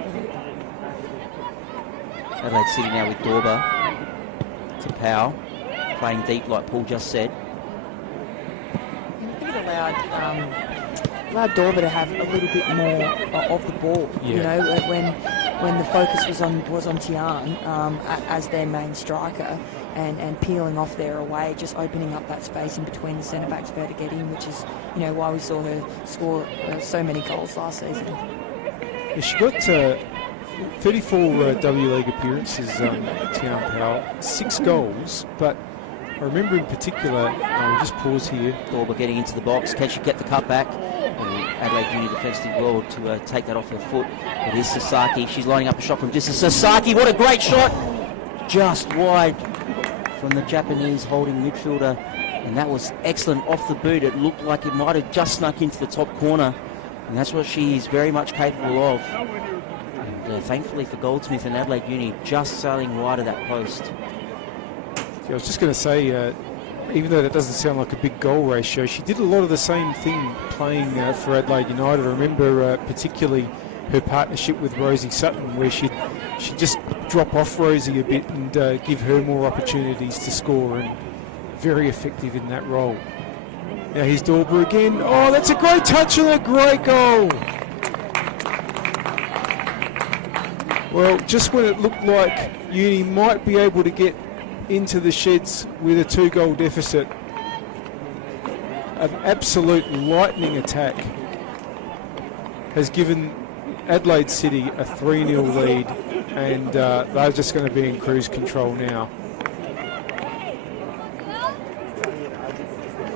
Adelaide City now with Dorba to Powell, playing deep like Paul just said. I think it allowed Dorba to have a little bit more of the ball. Yeah. You know, when the focus was on Tian as their main striker, and peeling off there away, just opening up that space in between the centre backs for her to get in, which is why we saw her score so many goals last season. Yeah, she got 34 W League appearances, Tian Powell, 6 goals, but I remember in particular, I'll just pause here. Dorba getting into the box. Can she get the cut back? Adelaide Uni defence did well to take that off her foot. It is Sasaki. She's lining up a shot from distance. Sasaki, what a great shot! Just wide. from the Japanese holding midfielder, and that was excellent off the boot. It looked like it might have just snuck into the top corner, and that's what she is very much capable of. And thankfully for Goldsmith and Adelaide Uni, just sailing wide of that post. Yeah, I was just going to say, even though that doesn't sound like a big goal ratio, she did a lot of the same thing playing for Adelaide United. I remember particularly her partnership with Rosie Sutton, where she'd just drop off Rosie a bit and give her more opportunities to score, and very effective in that role. Now here's Dorber again. Oh, that's a great touch and a great goal. Well, just when it looked like Uni might be able to get into the sheds with a 2-goal deficit, an absolute lightning attack has given Adelaide City a 3-0 lead, and they're just going to be in cruise control now.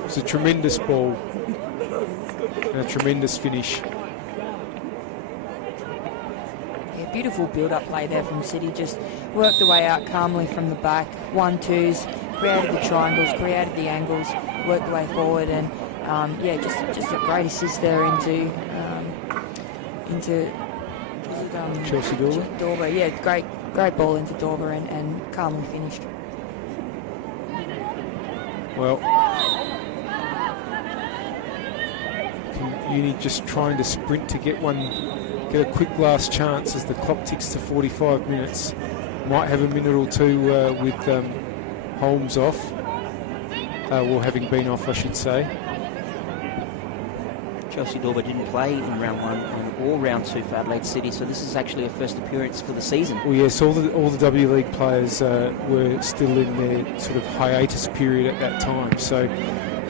It's a tremendous ball and a tremendous finish. Yeah, beautiful build-up play there from City. Just worked the way out calmly from the back. 1-2s, created the triangles, created the angles, worked the way forward, and yeah, just a great assist there into Chelsea Dorber. Dorber, yeah, great ball into Dorber and calmly finished. Well, Uni just trying to sprint to get a quick last chance as the clock ticks to 45 minutes. Might have a minute or two with Holmes off, or having been off, I should say. Chelsea Dorber didn't play in round 1 or round 2 for Adelaide City, so this is actually a first appearance for the season. Well, yes, all the W League players were still in their sort of hiatus period at that time. So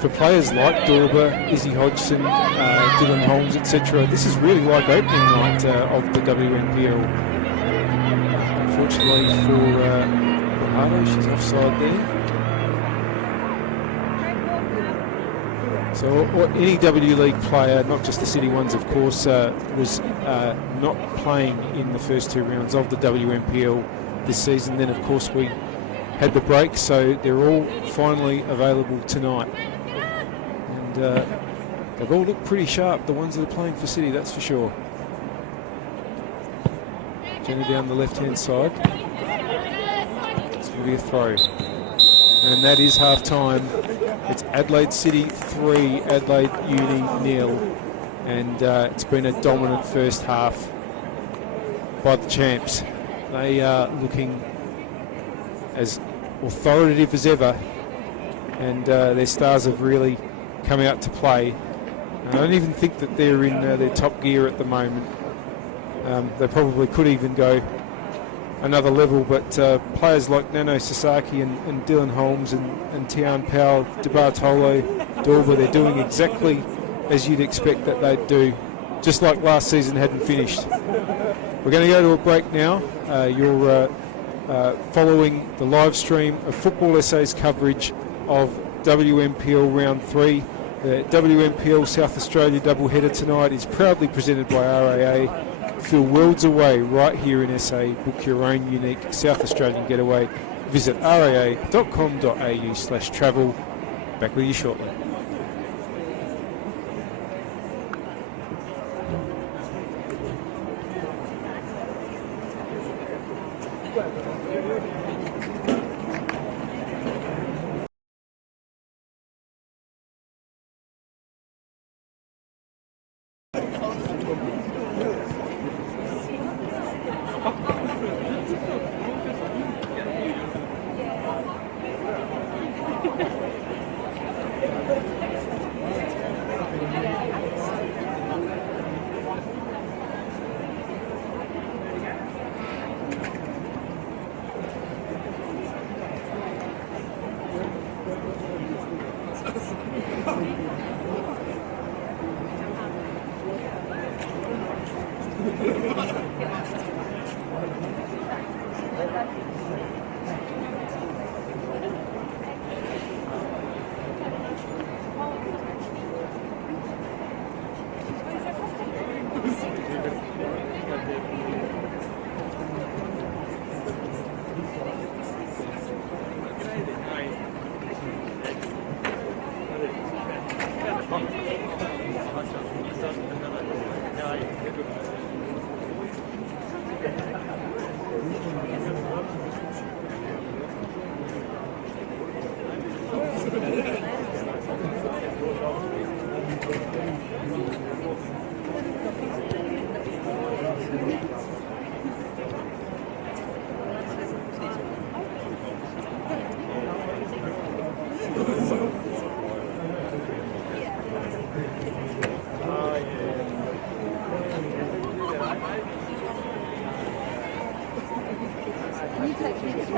for players like Dorber, Izzy Hodgson, Dylan Holmes, etc., this is really like opening night of the WNPL. Unfortunately for Harlow, she's offside there. So any W League player, not just the City ones, of course, was not playing in the first 2 rounds of the WNPL this season. Then, of course, we had the break, so they're all finally available tonight. And they've all looked pretty sharp, the ones that are playing for City, that's for sure. Jenny down the left-hand side. It's going to be a throw. And that is half-time. It's Adelaide City 3, Adelaide Uni 0. And it's been a dominant first half by the champs. They are looking as authoritative as ever. And their stars have really come out to play. I don't even think that they're in their top gear at the moment. They probably could even go another level, but players like Nano Sasaki and Dylan Holmes and Tian Powell, DeBartolo, Dorber, they're doing exactly as you'd expect that they'd do, just like last season hadn't finished. We're going to go to a break now. You're following the live stream of Football SA's coverage of WNPL Round 3. The WNPL South Australia doubleheader tonight is proudly presented by RAA. Feel worlds away right here in SA. Book your own unique South Australian getaway. Visit raa.com.au/travel. Back with you shortly. Thank you.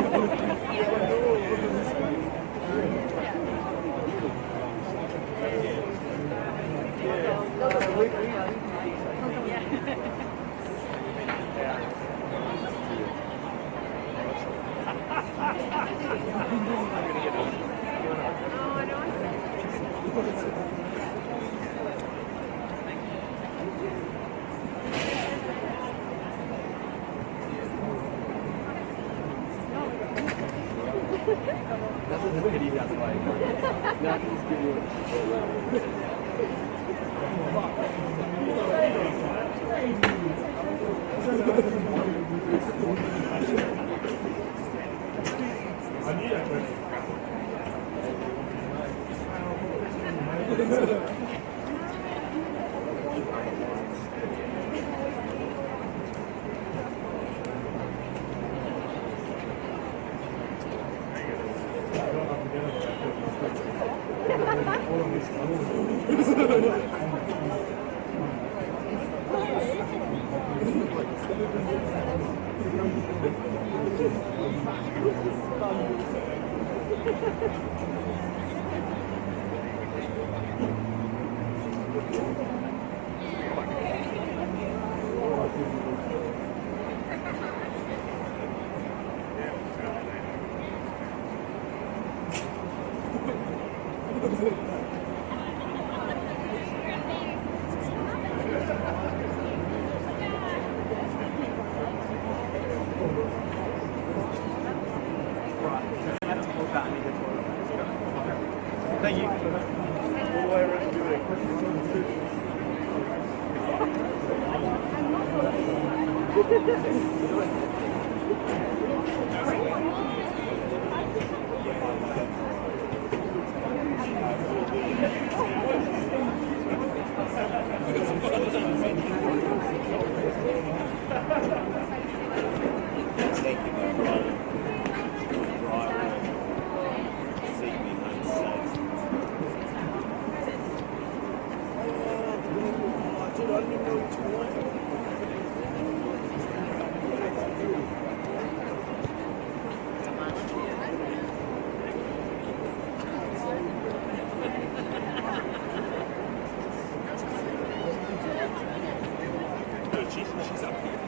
She's up here.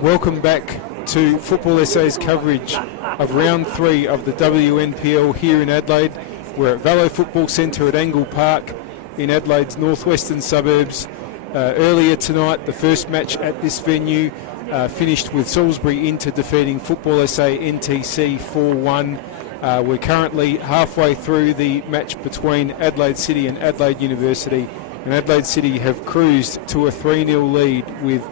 Welcome back to Football SA's coverage of round 3 of the WNPL here in Adelaide. We're at Vallow Football Centre at Angle Park in Adelaide's northwestern suburbs. Earlier tonight, the first match at this venue finished with Salisbury Inter defeating Football SA NTC 4-1. We're currently halfway through the match between Adelaide City and Adelaide University, and Adelaide City have cruised to a 3-0 lead with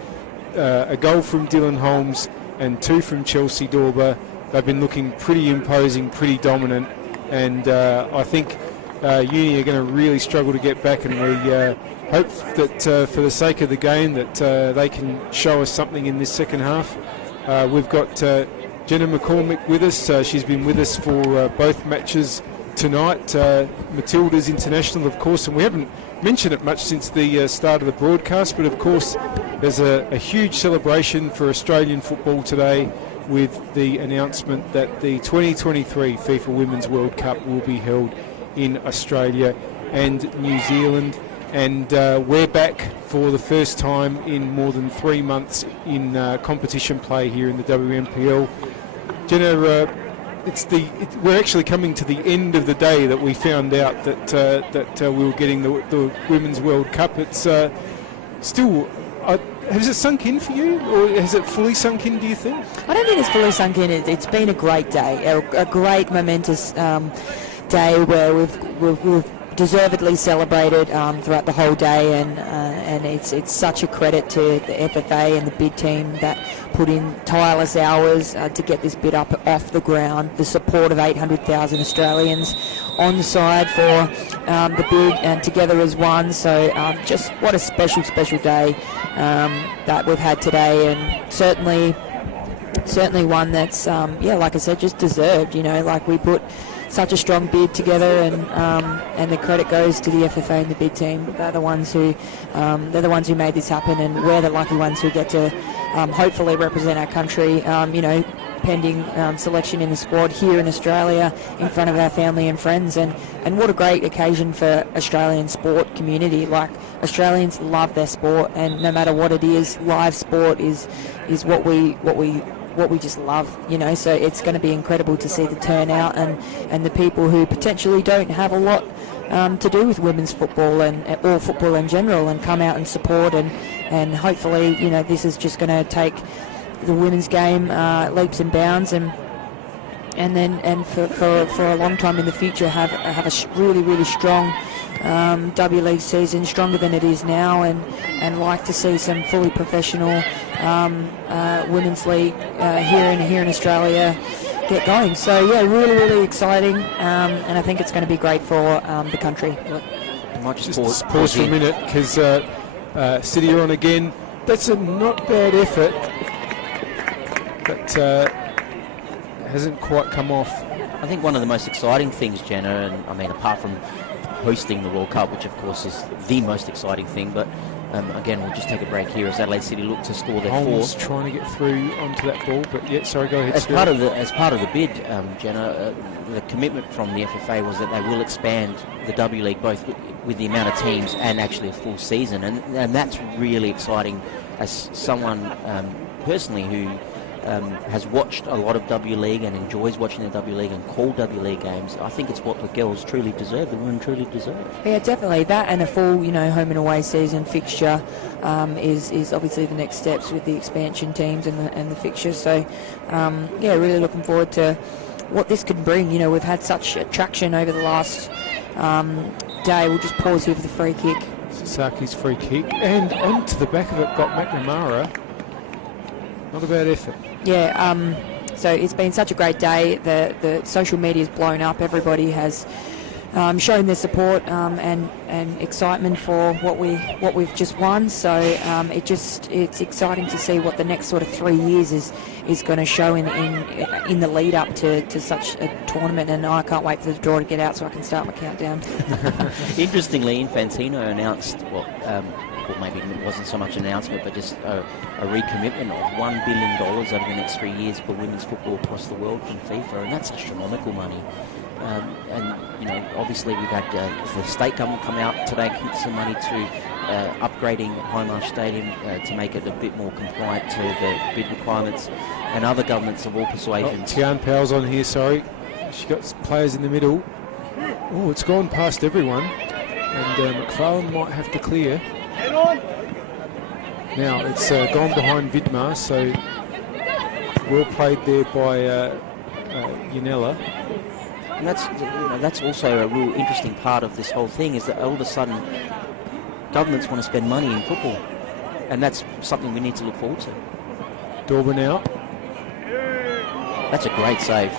a goal from Dylan Holmes and 2 from Chelsea Dorber. They've been looking pretty imposing, pretty dominant, and I think Uni are going to really struggle to get back, and we hope that for the sake of the game that they can show us something in this second half. We've got Jenna McCormick with us. She's been with us for both matches tonight. Matilda's international, of course, and we haven't mentioned it much since the start of the broadcast, but of course there's a huge celebration for Australian football today with the announcement that the 2023 FIFA Women's World Cup will be held in Australia and New Zealand, and we're back for the first time in more than 3 months in competition play here in the WNPL. Jenna, we're actually coming to the end of the day that we found out that we were getting the Women's World Cup. It's still, has it sunk in for you, or has it fully sunk in, do you think? I don't think it's fully sunk in. It's been a great day, a great momentous day where we've deservedly celebrated throughout the whole day, and it's such a credit to the FFA and the bid team that put in tireless hours to get this bid up off the ground. The support of 800,000 Australians on the side for the bid and together as one. So just what a special day that we've had today, and certainly one that's like I said, just deserved. Like we put such a strong bid together, and the credit goes to the FFA and the bid team. They're the ones who made this happen, and we're the lucky ones who get to hopefully represent our country. Pending selection in the squad here in Australia in front of our family and friends, and what a great occasion for Australian sport community. Like, Australians love their sport, and no matter what it is, live sport is what we just love, so it's going to be incredible to see the turnout and the people who potentially don't have a lot to do with women's football or football in general, and come out and support, and hopefully this is just going to take the women's game leaps and bounds, and for a long time in the future have a really strong W League season, stronger than it is now, and like to see some fully professional women's league here in Australia get going. So yeah, really exciting, and I think it's going to be great for the country. I might just pause for a minute, because City are on again. That's a not bad effort, but hasn't quite come off. I think one of the most exciting things, Jenna, and I mean, apart from hosting the World Cup, which of course is the most exciting thing, but again, we'll just take a break here as Adelaide City look to score their Holmes fourth. Trying to get through onto that ball, but yeah, sorry, go ahead. As part of the bid, Jenna, the commitment from the FFA was that they will expand the W League both with the amount of teams and actually a full season, and that's really exciting. As someone personally who has watched a lot of W League and enjoys watching the W League and called W League games, I think it's what the girls truly deserve, the women truly deserve. Yeah, definitely. That and a full, home and away season fixture is obviously the next steps with the expansion teams and the fixtures. So, really looking forward to what this could bring. We've had such traction over the last day. We'll just pause here for the free kick. Sasaki's free kick, and onto the back of it got McNamara. Not a bad effort. Yeah, so it's been such a great day. The social media's blown up. Everybody has shown their support and excitement for what we've just won. So it's exciting to see what the next sort of 3 years is going to show in the lead up to such a tournament. And I can't wait for the draw to get out so I can start my countdown. Interestingly, Infantino announced or maybe it wasn't so much an announcement, but just a recommitment of $1 billion over the next 3 years for women's football across the world from FIFA, and that's astronomical money. Obviously we've had the state government come out today, commit some money to upgrading Hindmarsh Stadium to make it a bit more compliant to the bid requirements, and other governments of all persuasions. Tian Powell's on here, sorry. She got players in the middle. Oh, it's gone past everyone, and McFarlane might have to clear. Now it's gone behind Vidmar, so well played there by Yanella. And that's also a real interesting part of this whole thing, is that all of a sudden governments want to spend money in football, and that's something we need to look forward to. Dorban out. That's a great save.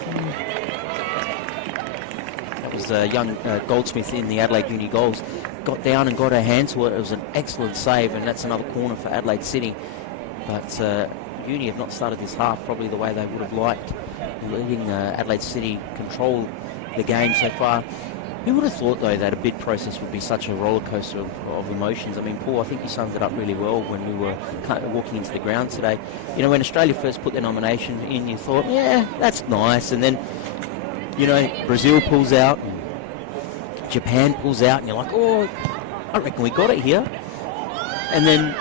That was a young Goldsmith in the Adelaide Uni goals. Got down and got her hand to it. It was an excellent save, and that's another corner for Adelaide City. But Uni have not started this half probably the way they would have liked. Letting Adelaide City control the game so far. Who would have thought, though, that a bid process would be such a roller coaster of emotions? I mean, Paul, I think you summed it up really well when we were walking into the ground today. When Australia first put their nomination in, you thought, yeah, that's nice. And then, Brazil pulls out, Japan pulls out, and you're like, oh, I reckon we got it here. And then,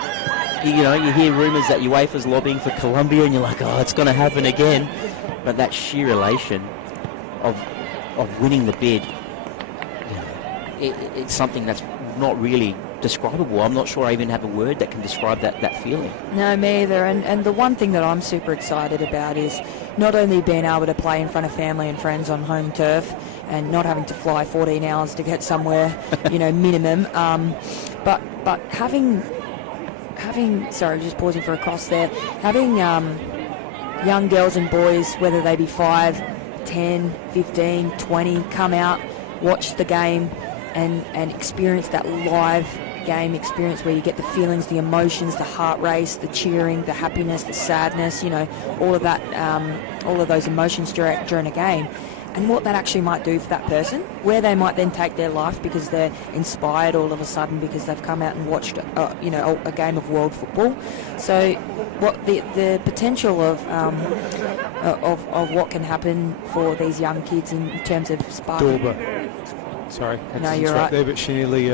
you hear rumours that UEFA's lobbying for Colombia, and you're like, oh, it's going to happen again. But that sheer elation of winning the bid, it's something that's not really indescribable. I'm not sure I even have a word that can describe that feeling. No, me either. And the one thing that I'm super excited about is not only being able to play in front of family and friends on home turf and not having to fly 14 hours to get somewhere, minimum, but having, sorry, just pausing for a cross there, having young girls and boys, whether they be 5, 10, 15, 20, come out, watch the game and experience that live game experience where you get the feelings, the emotions, the heart race, the cheering, the happiness, the sadness, all of that, all of those emotions during a game, and what that actually might do for that person, where they might then take their life because they're inspired all of a sudden because they've come out and watched, a game of world football. So, what the potential of what can happen for these young kids in terms of spark. Dorber. Sorry, No, you're right there, but she nearly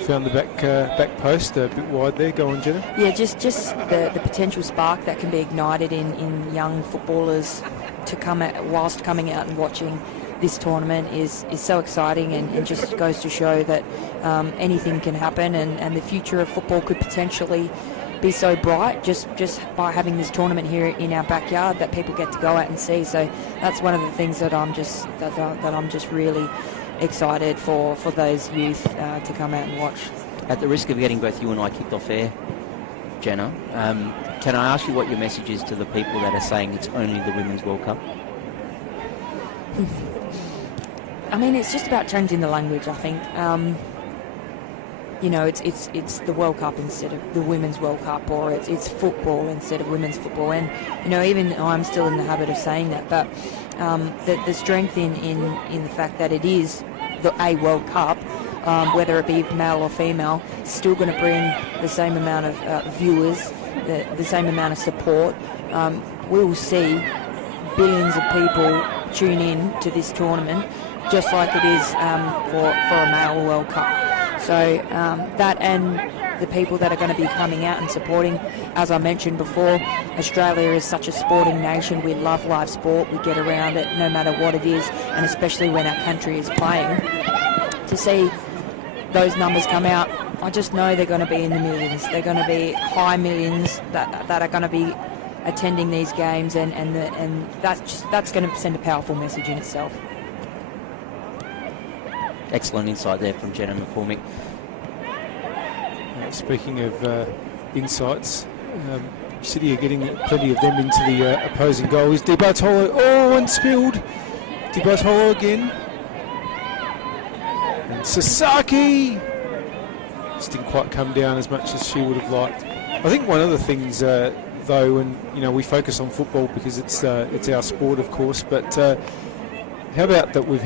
found the back post a bit wide there. Go on, Jenna. Yeah, just the potential spark that can be ignited in young footballers to come out whilst coming out and watching this tournament is so exciting, and just goes to show that anything can happen, and the future of football could potentially be so bright just by having this tournament here in our backyard that people get to go out and see. So that's one of the things that I'm just really excited for those youth to come out and watch. At the risk of getting both you and I kicked off air, Jenna, can I ask you what your message is to the people that are saying it's only the Women's World Cup? I mean, it's just about changing the language, I think. It's the World Cup instead of the Women's World Cup, or it's football instead of women's football. And, even I'm still in the habit of saying that, but the strength in the fact that it is a World Cup, whether it be male or female, still going to bring the same amount of viewers, the same amount of support. We will see billions of people tune in to this tournament, just like it is for a male World Cup. So that, and the people that are going to be coming out and supporting, as I mentioned before, Australia is such a sporting nation. We love live sport. We get around it no matter what it is, and especially when our country is playing. To see those numbers come out, I just know they're going to be in the millions. They're going to be high millions that are going to be attending these games, and that's going to send a powerful message in itself. Excellent insight there from Jenna McCormick. Speaking of insights, City are getting plenty of them into the opposing goal. Is Di Bartolo, and spilled. Di Bartolo again. And Sasaki just didn't quite come down as much as she would have liked. I think one of the things, though, and we focus on football because it's our sport, of course, but how about that we've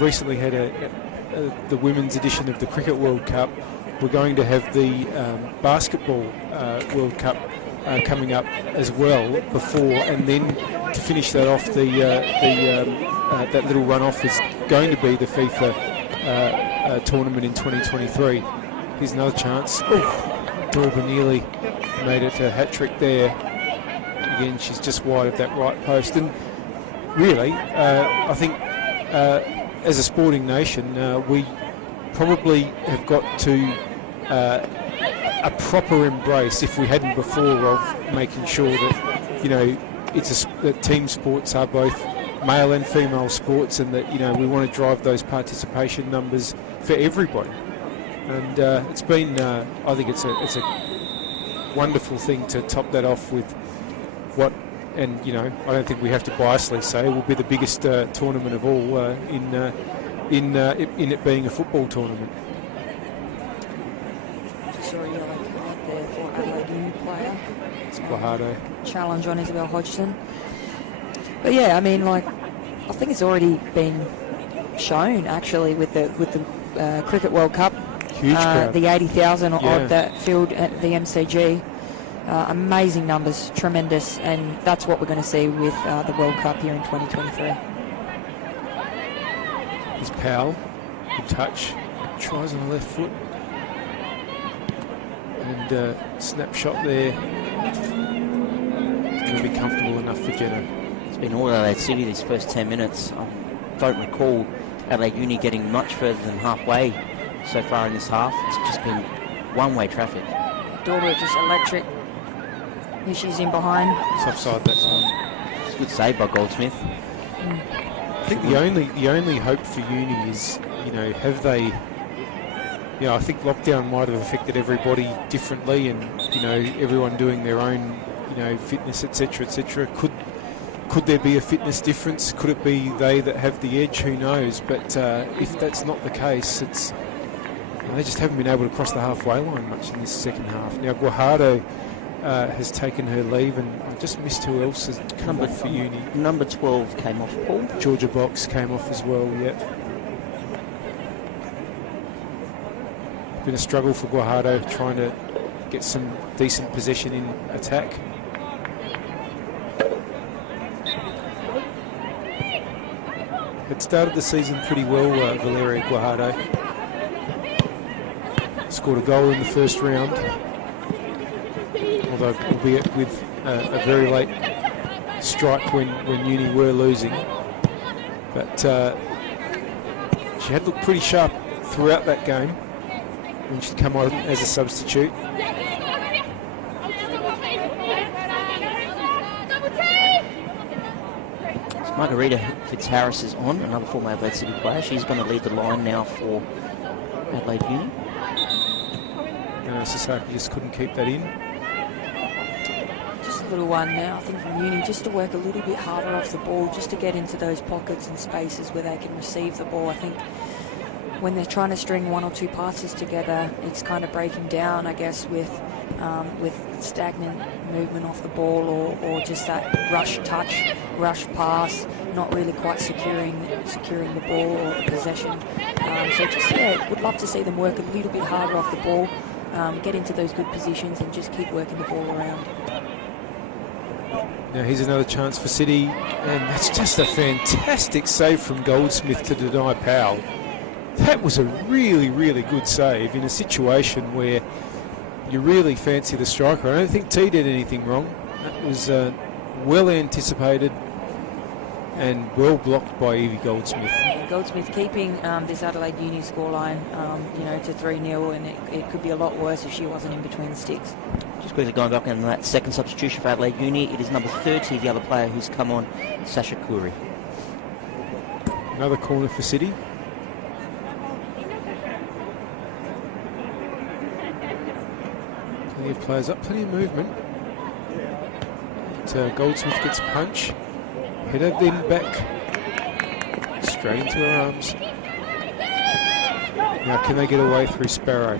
recently had the women's edition of the Cricket World Cup. We're going to have the Basketball World Cup coming up as well before, and then to finish that off, that little run-off is going to be the FIFA tournament in 2023. Here's another chance. Dorber nearly made it a hat-trick there. Again, she's just wide of that right post. And really, I think as a sporting nation, we probably have got to a proper embrace, if we hadn't before, of making sure that that team sports are both male and female sports, and that we want to drive those participation numbers for everybody. And it's been, I think it's a wonderful thing to top that off with what. And I don't think we have to biasly say it will be the biggest tournament of all in it being a football tournament. Sorry, yellow card there for Adelaide new player. It's Guajardo. Challenge on Isabel Hodgson. But yeah, I mean, I think it's already been shown actually with the Cricket World Cup. Huge crowd. The 80,000 Yeah. odd that filled at the MCG. Amazing numbers, tremendous, and that's what we're going to see with the World Cup here in 2023. Here's Powell, good touch, tries on the left foot, and snapshot there. It's going to be comfortable enough for Jenna. It's been all Adelaide City these first 10 minutes. I don't recall Adelaide Uni getting much further than halfway so far in this half. It's just been one-way traffic. Dorber just electric. Here she's in behind. It's offside that time. It's a good save by Goldsmith. I think the only hope for Uni is, have they... I think lockdown might have affected everybody differently, and everyone doing their own, fitness, etc., etc. Could there be a fitness difference? Could it be they that have the edge? Who knows? But if that's not the case, it's they just haven't been able to cross the halfway line much in this second half. Now Guajardo has taken her leave, and I just missed who else has come off for Uni. Number 12 came off, Paul. Georgia Box came off as well. Yeah. Been a struggle for Guajardo trying to get some decent possession in attack. Had started the season pretty well, Valeria Guajardo. Scored a goal in the first round, although albeit with a very late strike when Uni were losing. But she had looked pretty sharp throughout that game when she'd come on as a substitute. So Margarita Fitzharris is on, another former Adelaide City player. She's going to lead the line now for Adelaide Uni. Sasaki just couldn't keep that in. Just a little one now, I think, from Uni, just to work a little bit harder off the ball, just to get into those pockets and spaces where they can receive the ball. I think when they're trying to string one or two passes together, it's kind of breaking down, I guess, with stagnant movement off the ball, or just that rush touch, rush pass, not really quite securing the ball or the possession. So just, would love to see them work a little bit harder off the ball, get into those good positions and just keep working the ball around. Now here's another chance for City, and that's just a fantastic save from Goldsmith to deny Powell. That was a really, really good save in a situation where you really fancy the striker. I don't think T did anything wrong. That was well anticipated and well blocked by Evie Goldsmith. Goldsmith keeping this Adelaide Uni scoreline, to 3-0, and it could be a lot worse if she wasn't in between the sticks. Just quickly going back on that second substitution for Adelaide Uni, it is number 30, the other player who's come on, Sasha Kuri. Another corner for City. Plenty of players up, plenty of movement. But, Goldsmith gets a punch. Header then back. Straight into her arms. Now can they get away through Sparrow?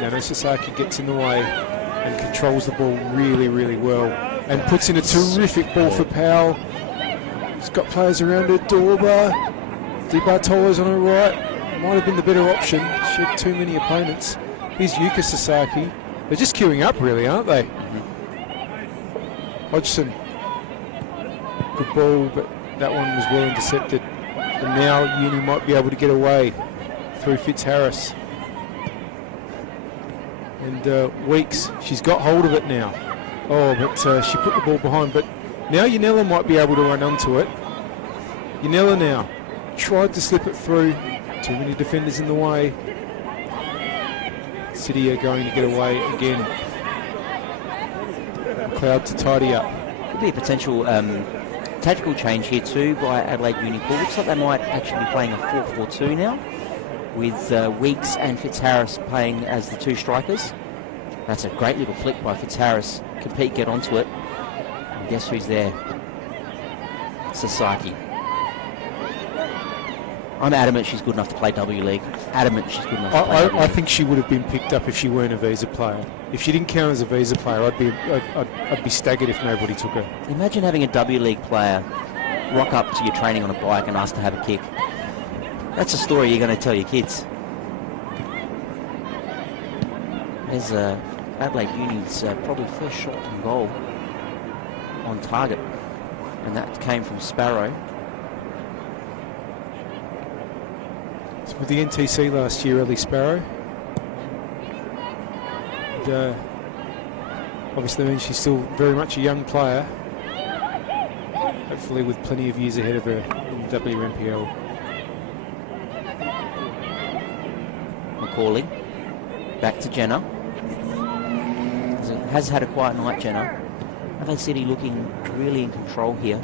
Yano Sasaki gets in the way and controls the ball really, really well. And puts in a terrific ball for Powell. He's got players around her. Dorba. Di Bartolo's on her right. Might have been the better option. She had too many opponents. Here's Yuka Sasaki. They're just queuing up really, aren't they? Hodgson. Good ball, but that one was well intercepted. And now Uni might be able to get away through Fitzharris. And Weeks, she's got hold of it now. Oh, but she put the ball behind. But now Yanella might be able to run onto it. Yanella now tried to slip it through. Too many defenders in the way. City are going to get away again. McLeod to tidy up. Could be a potential tactical change here too by Adelaide Uni. Looks like they might actually be playing a 4-4-2 now, with Weeks and Fitzharris playing as the two strikers. That's a great little flick by Fitzharris. Compete, get onto it. And guess who's there? Sasaki. I'm adamant she's good enough to play W League. Adamant she's good enough to play W I League. think she would have been picked up if she weren't a visa player. If she didn't count as a visa player, I'd be staggered if nobody took her. Imagine having a W League player rock up to your training on a bike and ask to have a kick. That's a story you're going to tell your kids. There's Adelaide Uni's probably first shot on goal on target, and that came from Sparrow. It's with the NTC last year, Ellie Sparrow. And, obviously means she's still very much a young player. Hopefully with plenty of years ahead of her in the WNPL. Macaulay. Back to Jenna. Has had a quiet night, Jenna. Adelaide City looking really in control here.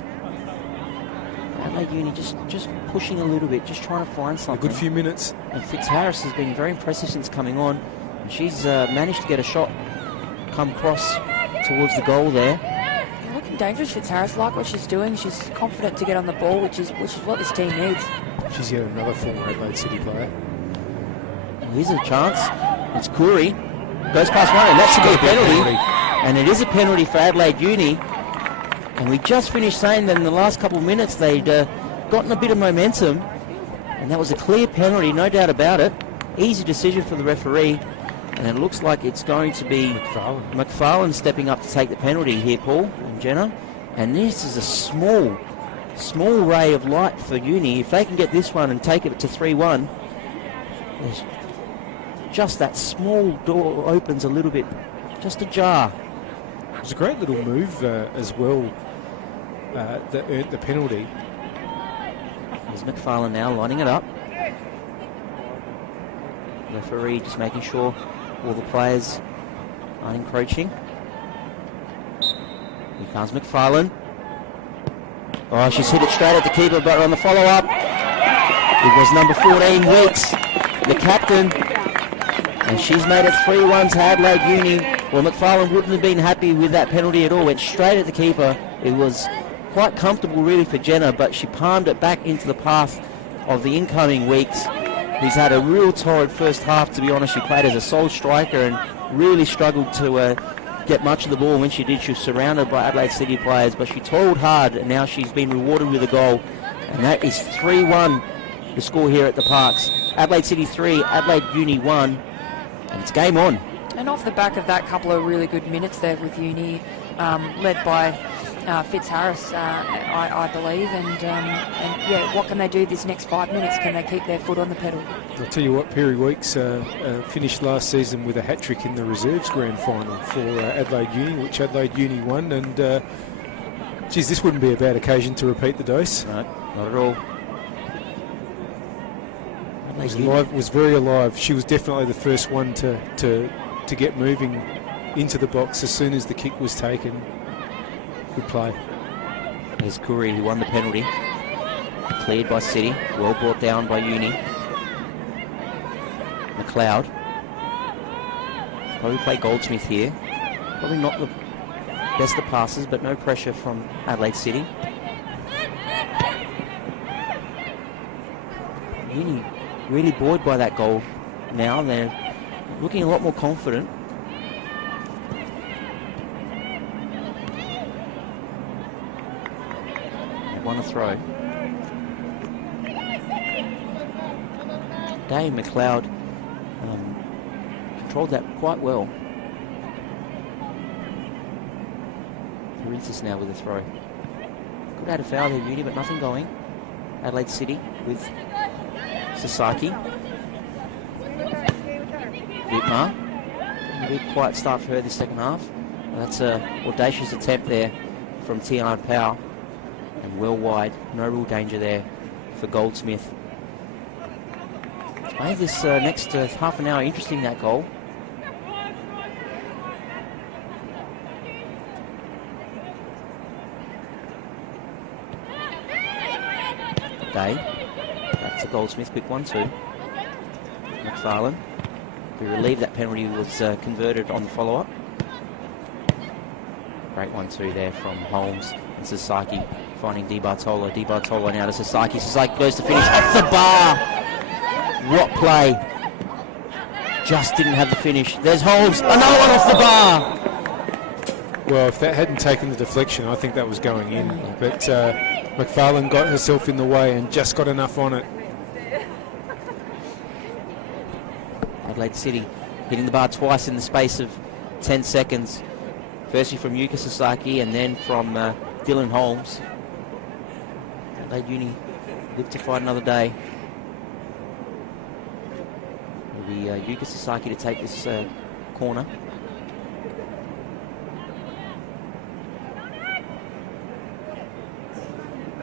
Adelaide Uni just pushing a little bit, just trying to find something. A good few minutes. And Fitzharris has been very impressive since coming on. And she's managed to get a shot come across towards the goal there. Looking dangerous, Fitzharris. Like what she's doing. She's confident to get on the ball, which is what this team needs. She's yet another former Adelaide City player. Well, here's a chance. It's Curry. Goes past one, and that should be a penalty. And it is a penalty for Adelaide Uni. And we just finished saying that in the last couple of minutes they'd gotten a bit of momentum. And that was a clear penalty, no doubt about it. Easy decision for the referee. And it looks like it's going to be McFarlane stepping up to take the penalty here, Paul and Jenna. And this is a small ray of light for Uni. If they can get this one and take it to 3-1, there's just that small door opens a little bit, just ajar. It was a great little move as well that earned the penalty. There's McFarlane now lining it up. Referee just making sure all the players aren't encroaching. Here comes McFarlane. Oh, she's hit it straight at the keeper, but on the follow-up, it was number 14, Weeks, the captain, and she's made it 3-1 to Adelaide Uni. Well, McFarlane wouldn't have been happy with that penalty at all. Went straight at the keeper. It was quite comfortable, really, for Jenna, but she palmed it back into the path of the incoming Weeks, who's had a real torrid first half, to be honest. She played as a sole striker and really struggled to get much of the ball. When she did, she was surrounded by Adelaide City players, but she toiled hard, and now she's been rewarded with a goal. And that is 3-1, the score here at the Parks. Adelaide City 3, Adelaide Uni 1, and it's game on. And off the back of that, couple of really good minutes there with Uni, led by Fitzharris, I believe. And yeah, what can they do this next 5 minutes? Can they keep their foot on the pedal? I'll tell you what, Perry Weeks finished last season with a hat-trick in the reserves grand final for Adelaide Uni, which Adelaide Uni won. And, geez, this wouldn't be a bad occasion to repeat the dose. No, not at all. Was very alive. She was definitely the first one to get moving into the box as soon as the kick was taken. Good play. There's Curry, who won the penalty. Cleared by City. Well brought down by Uni. McLeod. Probably play Goldsmith here. Probably not the best of passes, but no pressure from Adelaide City. Uni really buoyed by that goal now. They're looking a lot more confident. They won a throw. Dave McLeod controlled that quite well. Parisis now with a throw. Could have had a foul there, Uni, but nothing going. Adelaide City with Sasaki. Vitmar. A big quiet start for her this second half. Well, that's an audacious attempt there from Tiana Powell. And well wide. No real danger there for Goldsmith. It's made this next half an hour interesting, that goal. Day. Back to Goldsmith, quick 1-2. McFarlane. We relieved that penalty was converted on the follow-up. Great 1-2 there from Holmes and Sasaki finding Di Bartolo. Di Bartolo now to Sasaki. Sasaki goes to finish off the bar. What play. Just didn't have the finish. There's Holmes. Another one off the bar. Well, if that hadn't taken the deflection, I think that was going in. But McFarlane got herself in the way and just got enough on it. Adelaide City hitting the bar twice in the space of 10 seconds. Firstly from Yuka Sasaki and then from Dylan Holmes. Adelaide Uni live to fight another day. It'll be Yuka Sasaki to take this corner.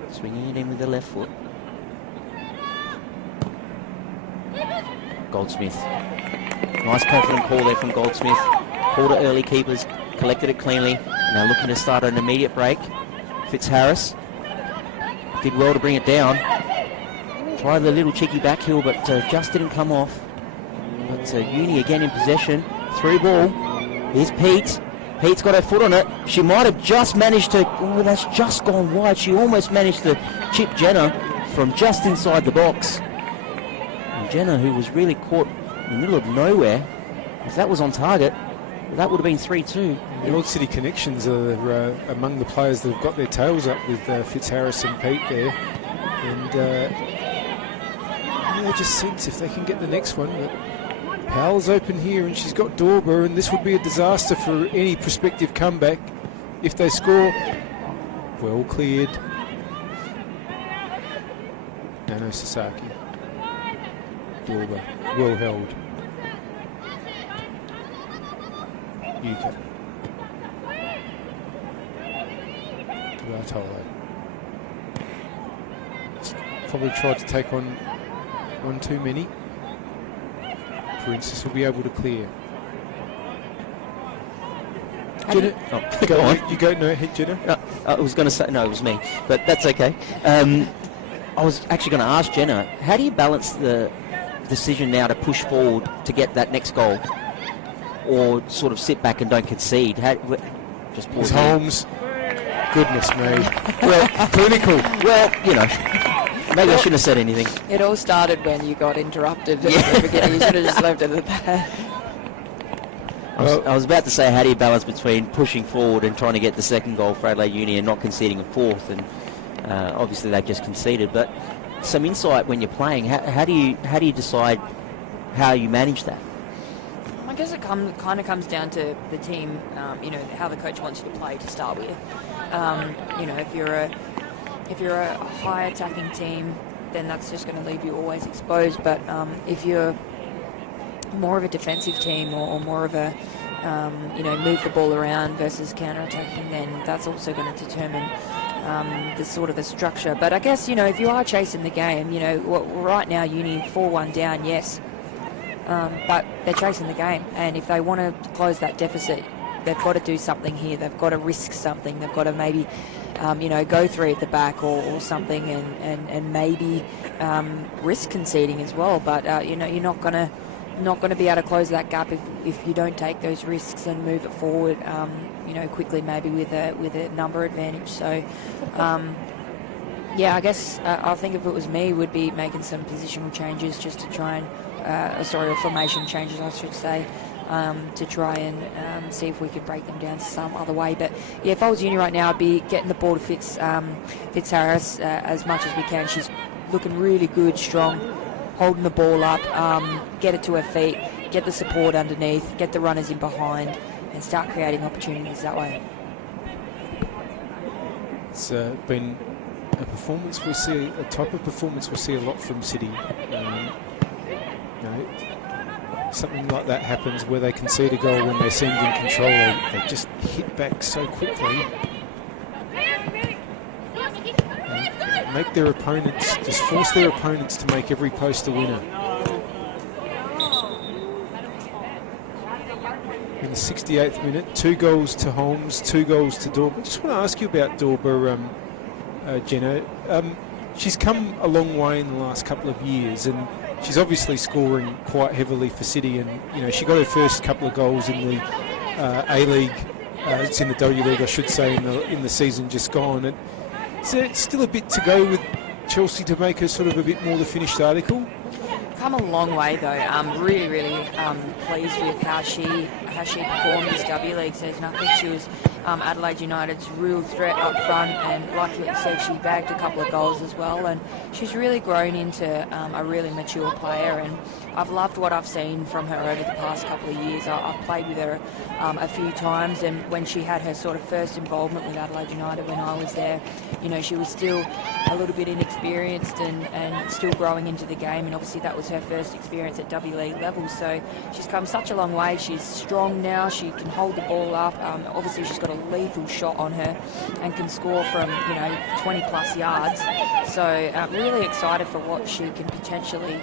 Swinging it in with the left foot. Goldsmith. Nice confident call there from Goldsmith. Called it early, keepers collected it cleanly. Now looking to start an immediate break. Fitzharris did well to bring it down. Tried the little cheeky back heel, but just didn't come off. But Uni again in possession. Through ball. Here's Pete. Pete's got her foot on it. She might have just managed to... Oh, that's just gone wide. She almost managed to chip Jenna from just inside the box. And Jenna, who was really caught in the middle of nowhere, if that was on target, that would have been 3-2. The Old City connections are among the players that have got their tails up with Fitzharris and Pete there. And I just sense if they can get the next one, but Powell's open here and she's got Dorber, and this would be a disaster for any prospective comeback if they score. Well cleared. Nano Sasaki. Dorber, well held. Yuka. Duatolo. Probably tried to take on one too many. Princess will be able to clear. Jenna, Go on. You go, no, hit Jenna. No, I was going to say, no, it was me, but that's okay. I was actually going to ask Jenna, how do you balance the decision now to push forward to get that next goal, or sort of sit back and don't concede? Just pause. Holmes. Goodness me. Well, clinical. Well, you know, maybe I shouldn't have said anything. It all started when you got interrupted at the beginning. You should have just left it at that. I was about to say, how do you balance between pushing forward and trying to get the second goal for Adelaide Uni and not conceding a fourth? And obviously they just conceded. But some insight when you're playing. How do you decide how you manage that? I guess it kind of comes down to the team. How the coach wants you to play to start with. If you're a high attacking team, then that's just going to leave you always exposed. But if you're more of a defensive team or more of a move the ball around versus counter-attacking, then that's also going to determine the sort of the structure. But I guess, if you are chasing the game, right now Uni 4-1 down, yes, but they're chasing the game, and if they want to close that deficit, they've got to do something here. They've got to risk something. They've got to maybe go 3 at the back or something, and maybe risk conceding as well. But you're not going to be able to close that gap if you don't take those risks and move it forward, quickly, maybe with a number advantage. So, I guess I think if it was me, would be making some positional changes just to try and, or formation changes, I should say, to try and see if we could break them down some other way. But yeah, if I was Uni right now, I'd be getting the ball to Fitzharris as much as we can. She's looking really good, strong, holding the ball up, get it to her feet, get the support underneath, get the runners in behind, and start creating opportunities that way. It's been a performance a type of performance we see a lot from City. Something like that happens where they concede a goal when they seemed in control. They just hit back so quickly. Make their opponents, just force their opponents to make every post a winner. In the 68th minute, 2 goals to Holmes, 2 goals to Dorber. I just want to ask you about Dorber, Jenna. She's come a long way in the last couple of years, and she's obviously scoring quite heavily for City. And she got her first couple of goals in the A-League. It's in the W League, I should say, in the season just gone. And so it's still a bit to go with Chelsea to make her sort of a bit more the finished article. Come a long way though. I'm really pleased with how she performed this W League season. I think she was Adelaide United's real threat up front, and like you said, she bagged a couple of goals as well, and she's really grown into a really mature player, and I've loved what I've seen from her over the past couple of years. I've played with her a few times, and when she had her sort of first involvement with Adelaide United when I was there, she was still a little bit inexperienced and still growing into the game, and obviously that was her first experience at W League level. So she's come such a long way. She's strong now. She can hold the ball up. Obviously she's got a lethal shot on her and can score from 20 plus yards. So I'm really excited for what she can potentially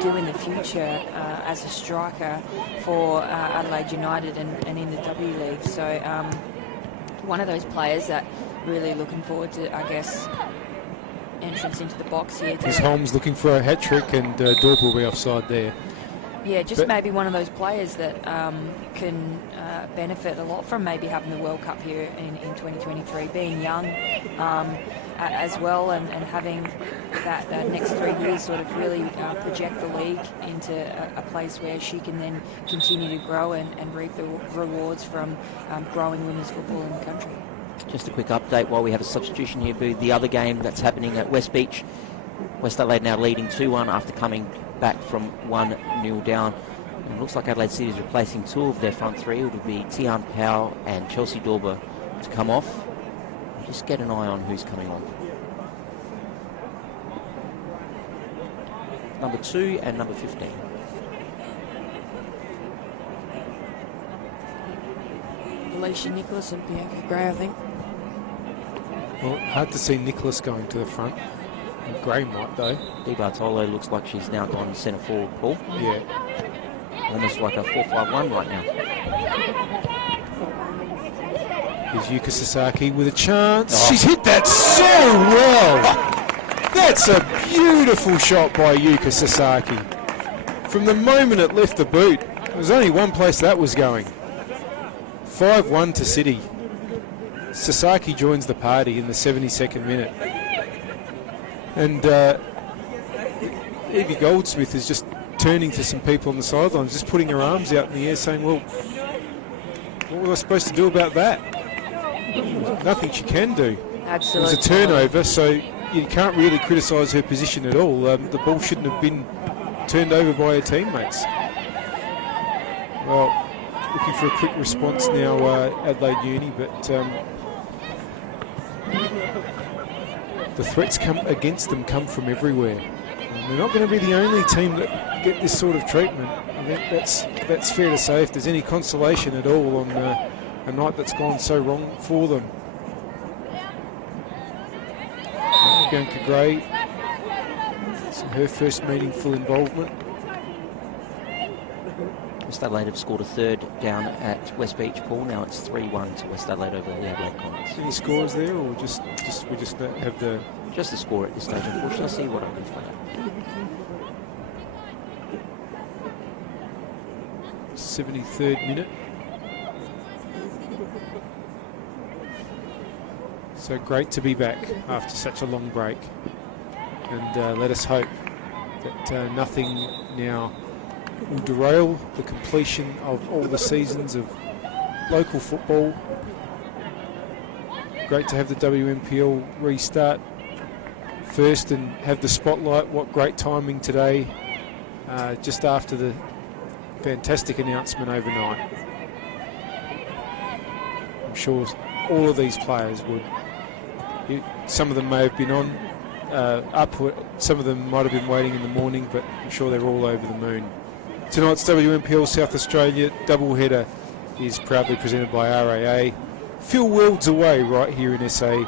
do in the future as a striker for Adelaide United and in the W League. So one of those players that really looking forward to, I guess, entrance into the box here. Is Holmes looking for a hat-trick, and Dorb will be offside there. Yeah, just maybe one of those players that can benefit a lot from maybe having the World Cup here in 2023, being young as well, and having that next 3 years sort of really project the league into a place where she can then continue to grow and reap the rewards from growing women's football in the country. Just a quick update while we have a substitution here, Boo. The other game that's happening at West Beach, West Adelaide now leading 2-1 after coming back from 1-0 down. And it looks like Adelaide City is replacing 2 of their front 3. It would be Tian Powell and Chelsea Dorber to come off. Just get an eye on who's coming on. Number 2 and number 15. Alicia Nicholas and Bianca Gray, I think. Well, hard to see Nicholas going to the front. Gray might, though. Di Bartolo looks like she's now gone centre forward, Paul. Yeah. Almost like a 4-5-1 right now. Here's Yuka Sasaki with a chance. Oh. She's hit that so well. That's a beautiful shot by Yuka Sasaki. From the moment it left the boot, there was only one place that was going. 5-1 to City. Sasaki joins the party in the 72nd minute. And Evie Goldsmith is just turning to some people on the sidelines, just putting her arms out in the air saying, well, what was I supposed to do about that? Nothing she can do. Absolutely. It was a turnover, so you can't really criticise her position at all. The ball shouldn't have been turned over by her teammates. Well, looking for a quick response now, Adelaide Uni, but the threats against them come from everywhere. And they're not going to be the only team that get this sort of treatment. I think that's fair to say, if there's any consolation at all on a night that's gone so wrong for them. Bianca Gray, it's her first meaningful involvement. West Adelaide have scored a third down at West Beach, Paul. Now it's 3-1 to West Adelaide over the Adelaide Comets. Any scores there, or we just have the... Just the score at this stage, unfortunately. I'll see what I can find out. 73rd minute. So great to be back after such a long break. And let us hope that nothing now will derail the completion of all the seasons of local football. Great to have the WNPL restart first and have the spotlight. What great timing today, just after the fantastic announcement overnight. I'm sure all of these players would. Some of them may have been on up, some of them might have been waiting in the morning, but I'm sure they're all over the moon. Tonight's WNPL South Australia doubleheader is proudly presented by RAA. Feel worlds away right here in SA.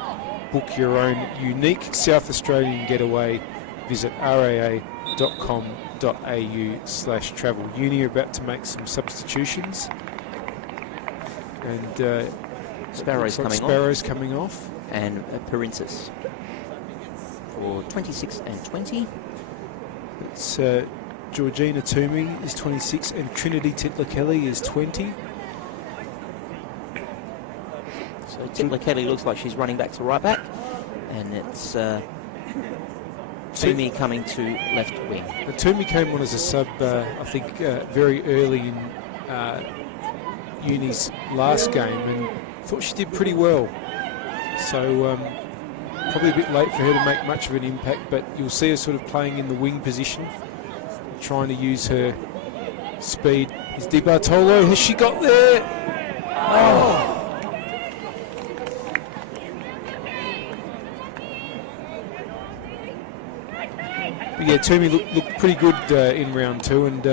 Book your own unique South Australian getaway. Visit raa.com.au/travel. Uni are about to make some substitutions. And Sparrow's coming off. And Perinsis for 26 and 20. It's Georgina Toomey is 26 and Trinity Titler-Kelly is 20. So Titler-Kelly looks like she's running back to right back, and it's Toomey coming to left wing. Toomey came on as a sub, I think, very early in Uni's last game, and thought she did pretty well. So probably a bit late for her to make much of an impact, but you'll see her sort of playing in the wing position, trying to use her speed. Is Di Bartolo, has she got there? Oh! But yeah, Toomey looked pretty good in round 2, and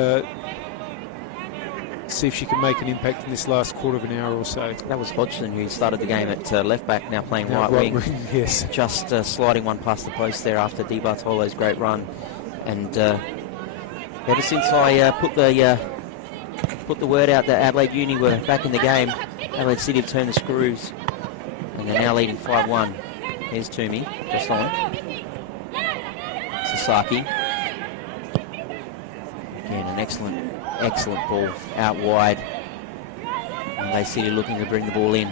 see if she can make an impact in this last quarter of an hour or so. That was Hodgson, who started the game at left back, now playing right wing. Yes. Just sliding one past the post there after Di Bartolo's great run. And Ever since I put the word out that Adelaide Uni were back in the game, Adelaide City have turned the screws, and they're now leading 5-1. Here's Toomey, just on. Sasaki. Again, an excellent ball out wide. Adelaide City looking to bring the ball in.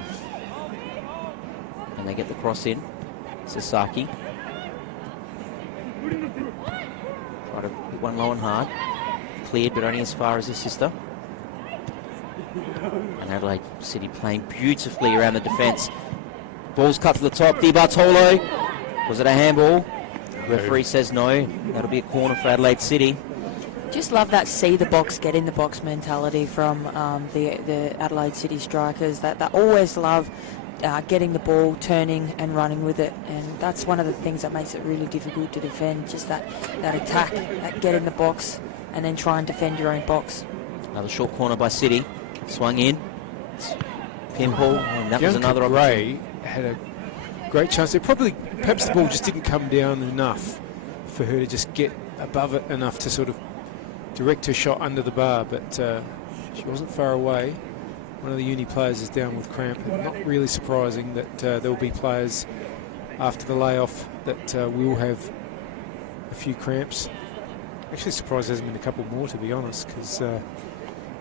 And they get the cross in. Sasaki. Try to hit one low and hard. Cleared, but only as far as his sister. And Adelaide City playing beautifully around the defence. Ball's cut to the top. Di Bartolo. Was it a handball? Referee says no. That'll be a corner for Adelaide City. Just love that see the box, get in the box mentality from the Adelaide City strikers. That always love getting the ball, turning and running with it, and that's one of the things that makes it really difficult to defend. Just that attack, that get in the box, and then try and defend your own box. Another short corner by City. Swung in. Pinball, and that was another Gray had a great chance there. Perhaps the ball just didn't come down enough for her to just get above it enough to sort of direct her shot under the bar, but she wasn't far away. One of the Uni players is down with cramp. Not really surprising that there will be players after the layoff that will have a few cramps. Actually surprised there hasn't been a couple more, to be honest, because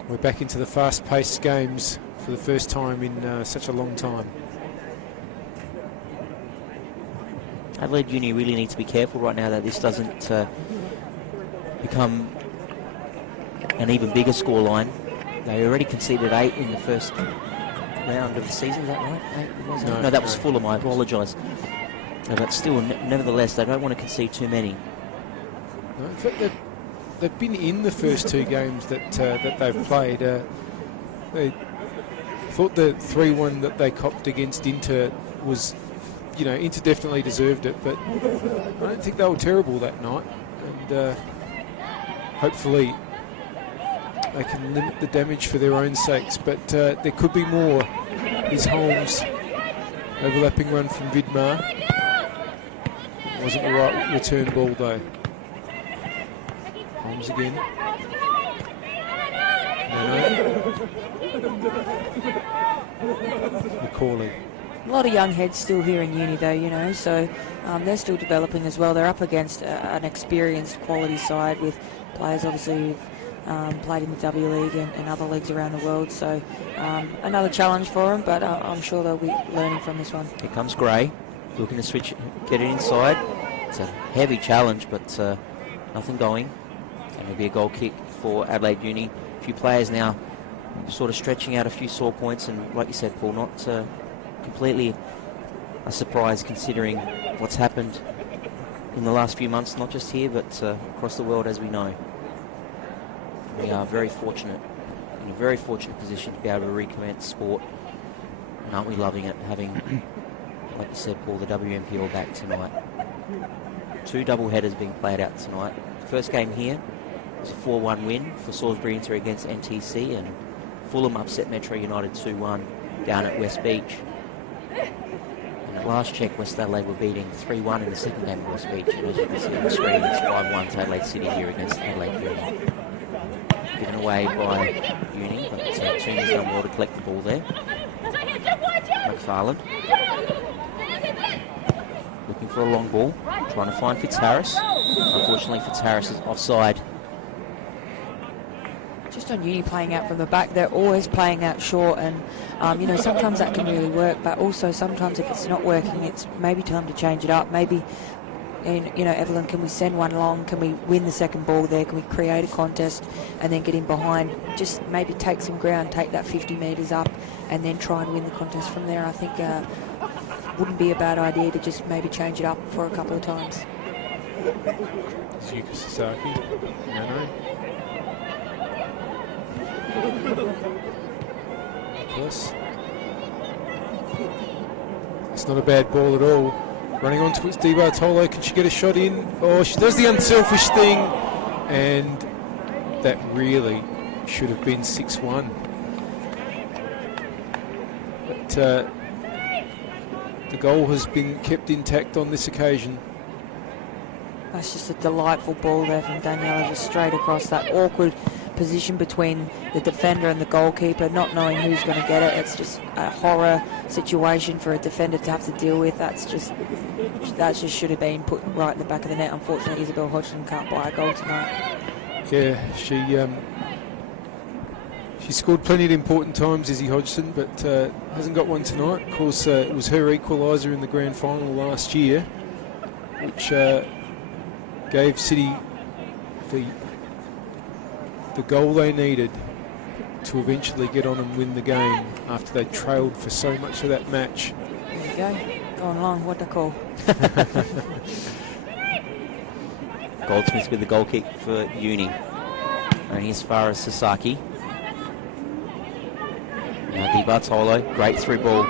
we're back into the fast-paced games for the first time in such a long time. Adelaide Uni really need to be careful right now that this doesn't become an even bigger scoreline. They already conceded 8 in the first round of the season, is that right? 8, wasn't it? No, that was Fulham, I apologise. But still, nevertheless, they don't want to concede too many. No, in fact, they've been in the first 2 games that they've played. They thought the 3-1 that they copped against Inter was, Inter definitely deserved it, but I don't think they were terrible that night. And hopefully they can limit the damage for their own sakes, but there could be more. Is Holmes overlapping one from Vidmar? Wasn't the right return ball though. Holmes again. Macaulay. A lot of young heads still here in Uni though, so they're still developing as well. They're up against an experienced quality side with players obviously who've played in the W League and other leagues around the world, so another challenge for them, but I'm sure they'll be learning from this one. Here comes Gray, looking to switch, get it inside. It's a heavy challenge, but nothing going. And it'll be a goal kick for Adelaide Uni. A few players now sort of stretching out a few sore points, and like you said, Paul, not completely a surprise considering what's happened in the last few months, not just here, but across the world, as we know. We are very fortunate, in a very fortunate position to be able to recommence sport. And aren't we loving it, having, like you said, Paul, the WMPL back tonight. 2 double headers being played out tonight. The first game here was a 4-1 win for Salisbury Inter against NTC, and Fulham upset Metro United 2-1 down at West Beach. And at last check, West Adelaide were beating 3-1 in the second game at West Beach, and as you can see on the screen, it's 5-1 to Adelaide City here against Adelaide Uni. Given away by Uni, but Toomey's done well to collect the ball there. McFarland looking for a long ball, trying to find Fitzharris. Unfortunately, Fitzharris is offside. Just on Uni playing out from the back, they're always playing out short, and sometimes that can really work, but also sometimes if it's not working, it's maybe time to change it up. Maybe, Evelyn, can we send one long? Can we win the second ball there? Can we create a contest and then get in behind? Just maybe take some ground, take that 50 metres up, and then try and win the contest from there. I think wouldn't be a bad idea to just maybe change it up for a couple of times. Yuka Sasaki. No. Nicholas. It's not a bad ball at all. Running on to its Di Bartolo. Can she get a shot in? Oh, she does the unselfish thing. And that really should have been 6-1. But the goal has been kept intact on this occasion. That's just a delightful ball there from Daniela, just straight across that awkward position between the defender and the goalkeeper, not knowing who's going to get it. It's just a horror situation for a defender to have to deal with. That just should have been put right in the back of the net. Unfortunately, Isabel Hodgson can't buy a goal tonight. Yeah, she scored plenty of important times, Izzy Hodgson, but hasn't got one tonight. Of course, it was her equaliser in the grand final last year, which gave City the goal they needed to eventually get on and win the game after they trailed for so much of that match. There you go. Going along, what they call. Goldsmith with the goal kick for Uni. Only as far as Sasaki. Now Di Bartolo, great through ball.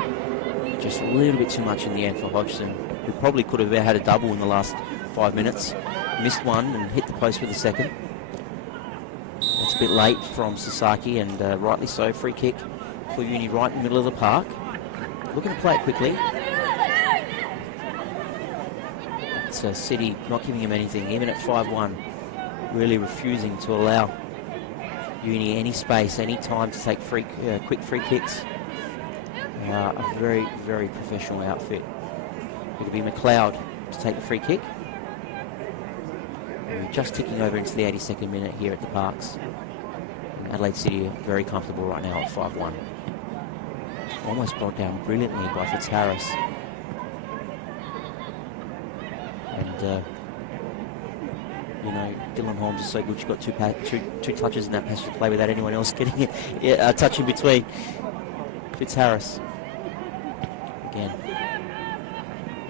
Just a little bit too much in the end for Hodgson, who probably could have had a double in the last 5 minutes. Missed one and hit the post with a second. It's a bit late from Sasaki, and rightly so. Free kick for Uni right in the middle of the park. Looking to play it quickly. It's City not giving him anything, even at 5-1. Really refusing to allow Uni any space, any time to take quick free kicks. A very, very professional outfit. It'll be McLeod to take the free kick. And we're just ticking over into the 82nd minute here at the Parks. And Adelaide City are very comfortable right now at 5-1. Almost brought down brilliantly by Fitzharris. And you know, Dylan Holmes is so good. She's got two touches in that passage to play without anyone else getting it. Yeah, a touch in between. Fitzharris. Again.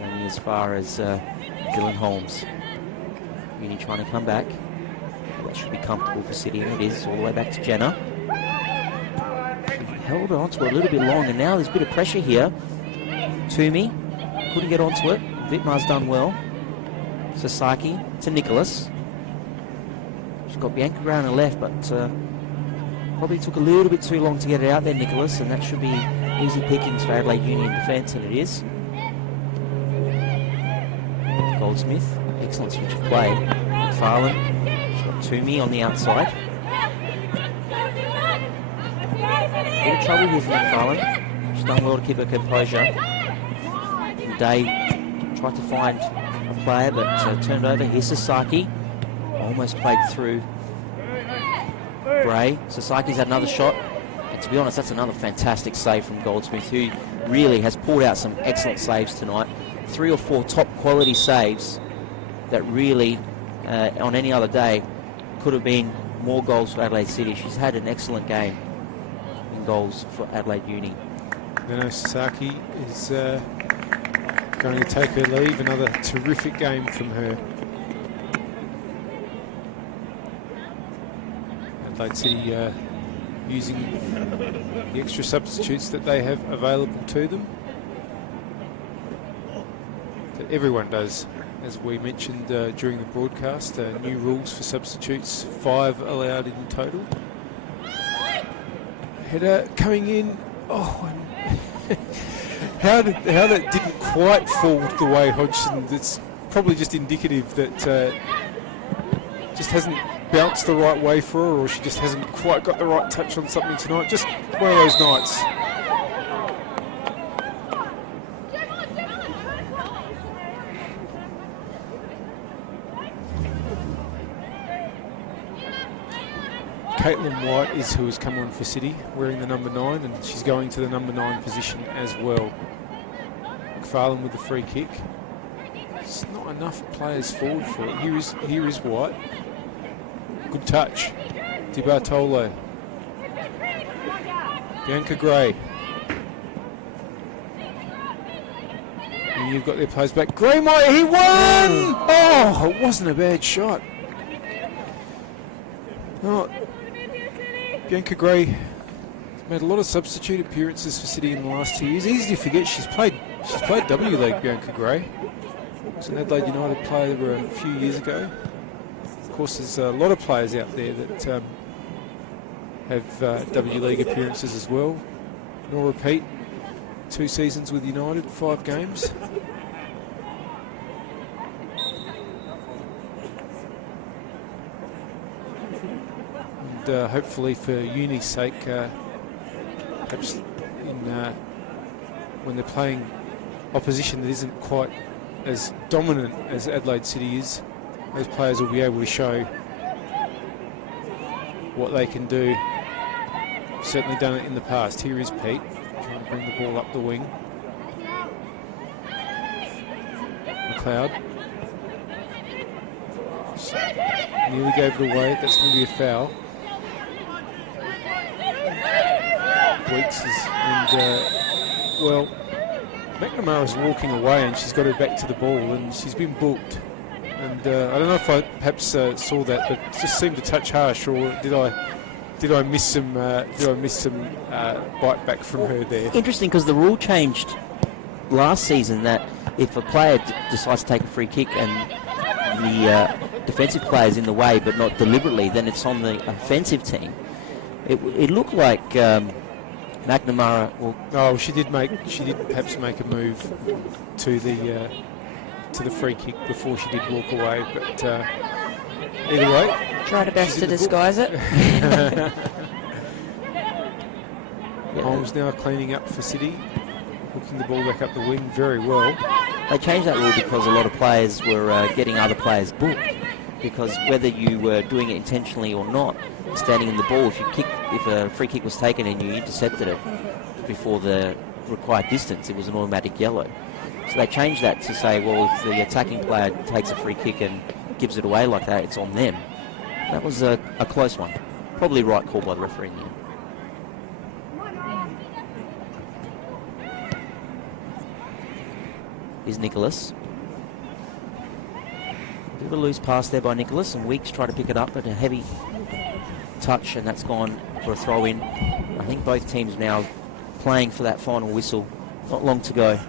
Only as far as Dylan Holmes. Uni trying to come back. That should be comfortable for City, and it is. All the way back to Jenna. She held on to it a little bit long, and now there's a bit of pressure here. Toomey couldn't get onto it. Vitmar's done well. Sasaki to Nicholas. She's got Bianca Gray on the left, but probably took a little bit too long to get it out there, Nicholas, and that should be easy pickings for Adelaide Union defence, and it is. Goldsmith, excellent switch of play. McFarlane, she's got Toomey on the outside. A bit of trouble here for McFarlane. She's done well to keep her composure. Day tried to find a player, but turned over. Here's Sasaki. Almost played through Gray. Sasaki's had another shot. And to be honest, that's another fantastic save from Goldsmith, who really has pulled out some excellent saves tonight. 3 or 4 top quality saves that really, on any other day, could have been more goals for Adelaide City. She's had an excellent game in goals for Adelaide Uni. Then Sasaki is going to take her leave. Another terrific game from her. Adelaide City using the extra substitutes that they have available to them. That everyone does, as we mentioned during the broadcast. New rules for substitutes, 5 allowed in total. Header coming in. Oh, and how that didn't quite fall the way Hodgson. It's probably just indicative that just hasn't bounced the right way for her, or she just hasn't quite got the right touch on something tonight. Just one of those nights. Caitlin White is who has come on for City, wearing the number 9, and she's going to the number 9 position as well. McFarlane with the free kick. It's not enough players forward for it. Here is White. Good touch. Di Bartolo. Bianca Gray. And you've got their players back. Graymeyer, he won! Oh, it wasn't a bad shot. Oh, Bianca Gray made a lot of substitute appearances for City in the last 2 years. Easy to forget she's played W League, Bianca Gray. Was an Adelaide United player a few years ago. Of course, there's a lot of players out there that have W League appearances as well. Nora Pete, 2 seasons with United, 5 games. hopefully for Uni's sake, perhaps when they're playing opposition that isn't quite as dominant as Adelaide City is, those players will be able to show what they can do. Certainly done it in the past. Here is Pete trying to bring the ball up the wing. McLeod nearly gave it away. That's going to be a foul. Weeks is, well, McNamara's walking away and she's got her back to the ball and she's been booked. And I don't know if I perhaps saw that, but it just seemed to touch harsh, or did I miss some bite back from her there? Interesting, because the rule changed last season that if a player decides to take a free kick and the defensive player is in the way but not deliberately, then it's on the offensive team. It looked like McNamara. Oh, she did perhaps make a move to the free kick before she did walk away, but either way, tried her best to disguise it. Holmes now cleaning up for City, hooking the ball back up the wing very well. They changed that rule because a lot of players were getting other players booked, because whether you were doing it intentionally or not, standing in the ball, if a free kick was taken and you intercepted it before the required distance, it was an automatic yellow. So they changed that to say, well, if the attacking player takes a free kick and gives it away like that, it's on them. That was a close one. Probably right call by the referee. Here's Nicholas. Bit of a loose pass there by Nicholas, and Weeks tried to pick it up, but a heavy touch, and that's gone for a throw-in. I think both teams now playing for that final whistle. Not long to go.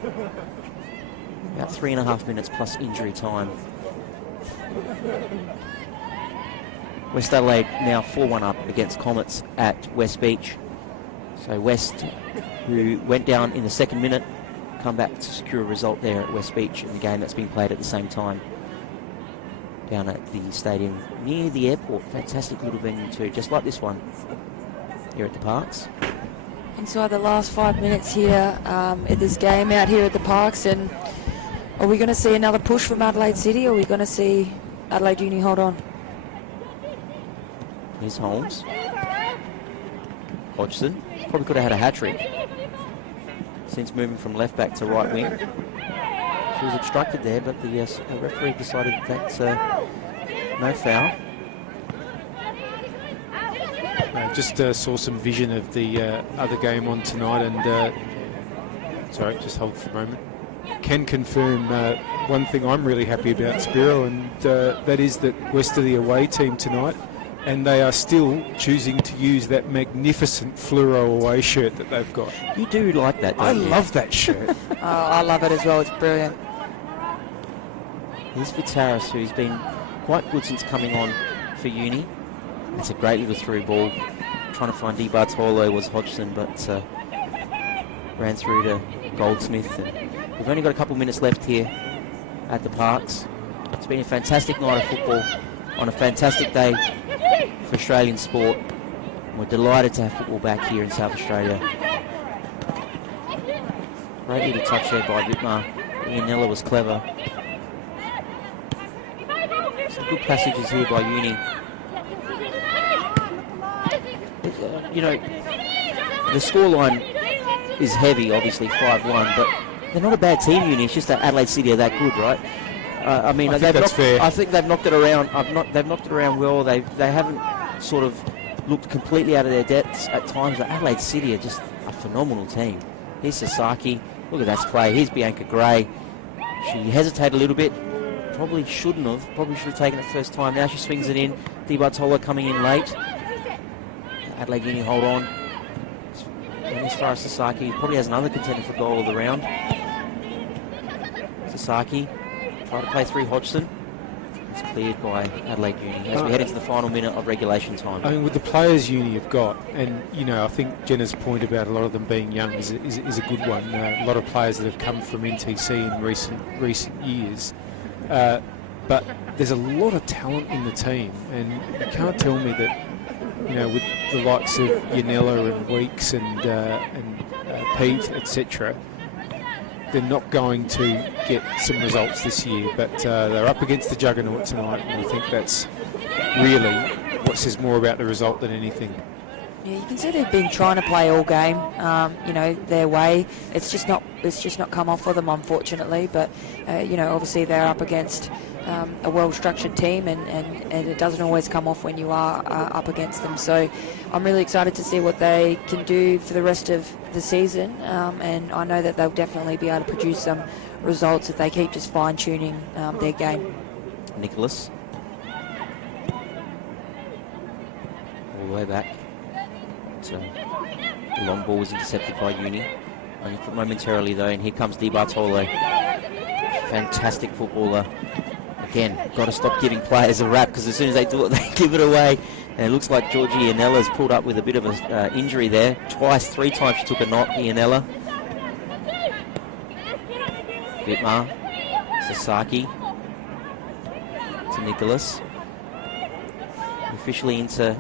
About 3.5 minutes plus injury time. West Adelaide now 4-1 up against Comets at West Beach. So West, who went down in the second minute, come back to secure a result there at West Beach in the game that's being played at the same time down at the stadium near the airport. Fantastic little venue too, just like this one here at the Parks. Inside the last 5 minutes here at this game out here at the Parks, and are we going to see another push from Adelaide City, or are we going to see Adelaide Uni hold on? Here's Holmes. Hodgson probably could have had a hat-trick since moving from left back to right wing. She was obstructed there, but the referee decided that's no foul. Just saw some vision of the other game on tonight, and sorry, just hold for a moment. Can confirm one thing I'm really happy about, Spiro, and that is that West are the away team tonight, and they are still choosing to use that magnificent fluoro away shirt that they've got. You do like that, don't you? I love that shirt. I love it as well. It's brilliant. Here's Fitzharris, who's been quite good since coming on for Uni. It's a great little through ball. Trying to find Di Bartolo was Hodgson, but ran through to Goldsmith. And we've only got a couple minutes left here at the Parks. It's been a fantastic night of football on a fantastic day for Australian sport. We're delighted to have football back here in South Australia. Great little touch there by Whitmar. Ianella was clever. Some good passages here by Uni. You know, the scoreline is heavy, obviously 5-1, but they're not a bad team, Uni. It's just that Adelaide City are that good, right? I mean, I think they've knocked it around. They've knocked it around well. They haven't sort of looked completely out of their depths at times. But Adelaide City are just a phenomenal team. Here's Sasaki. Look at that play. Here's Bianca Gray. She hesitated a little bit. Probably shouldn't have. Probably should have taken it first time. Now she swings it in. Di Bartolo coming in late. Adelaide Uni hold on. And as far as Sasaki, he probably has another contender for goal of the round. Sasaki try to play through Hodgson. It's cleared by Adelaide Uni as we head into the final minute of regulation time. I mean, with the players Uni have got, and you know, I think Jenna's point about a lot of them being young is a good one. A lot of players that have come from NTC in recent years, but there's a lot of talent in the team, and you can't tell me that with the likes of Yanella and Weeks and Pete, etc., they're not going to get some results this year. But they're up against the juggernaut tonight, and I think that's really what says more about the result than anything. Yeah, you can see they've been trying to play all game, their way. It's just not come off for them, unfortunately. But obviously they're up against a well-structured team, and it doesn't always come off when you are up against them. So I'm really excited to see what they can do for the rest of the season, and I know that they'll definitely be able to produce some results if they keep just fine-tuning their game. Nicholas. All the way back. So the long ball was intercepted by Uni. Only for momentarily though, and here comes Di Bartolo. Fantastic footballer. Again, got to stop giving players a rap, because as soon as they do it, they give it away. And it looks like Georgie Ianella's pulled up with a bit of an injury there. Three times she took a knock, Ianella. Vitmar. Sasaki. To Nicholas. Officially into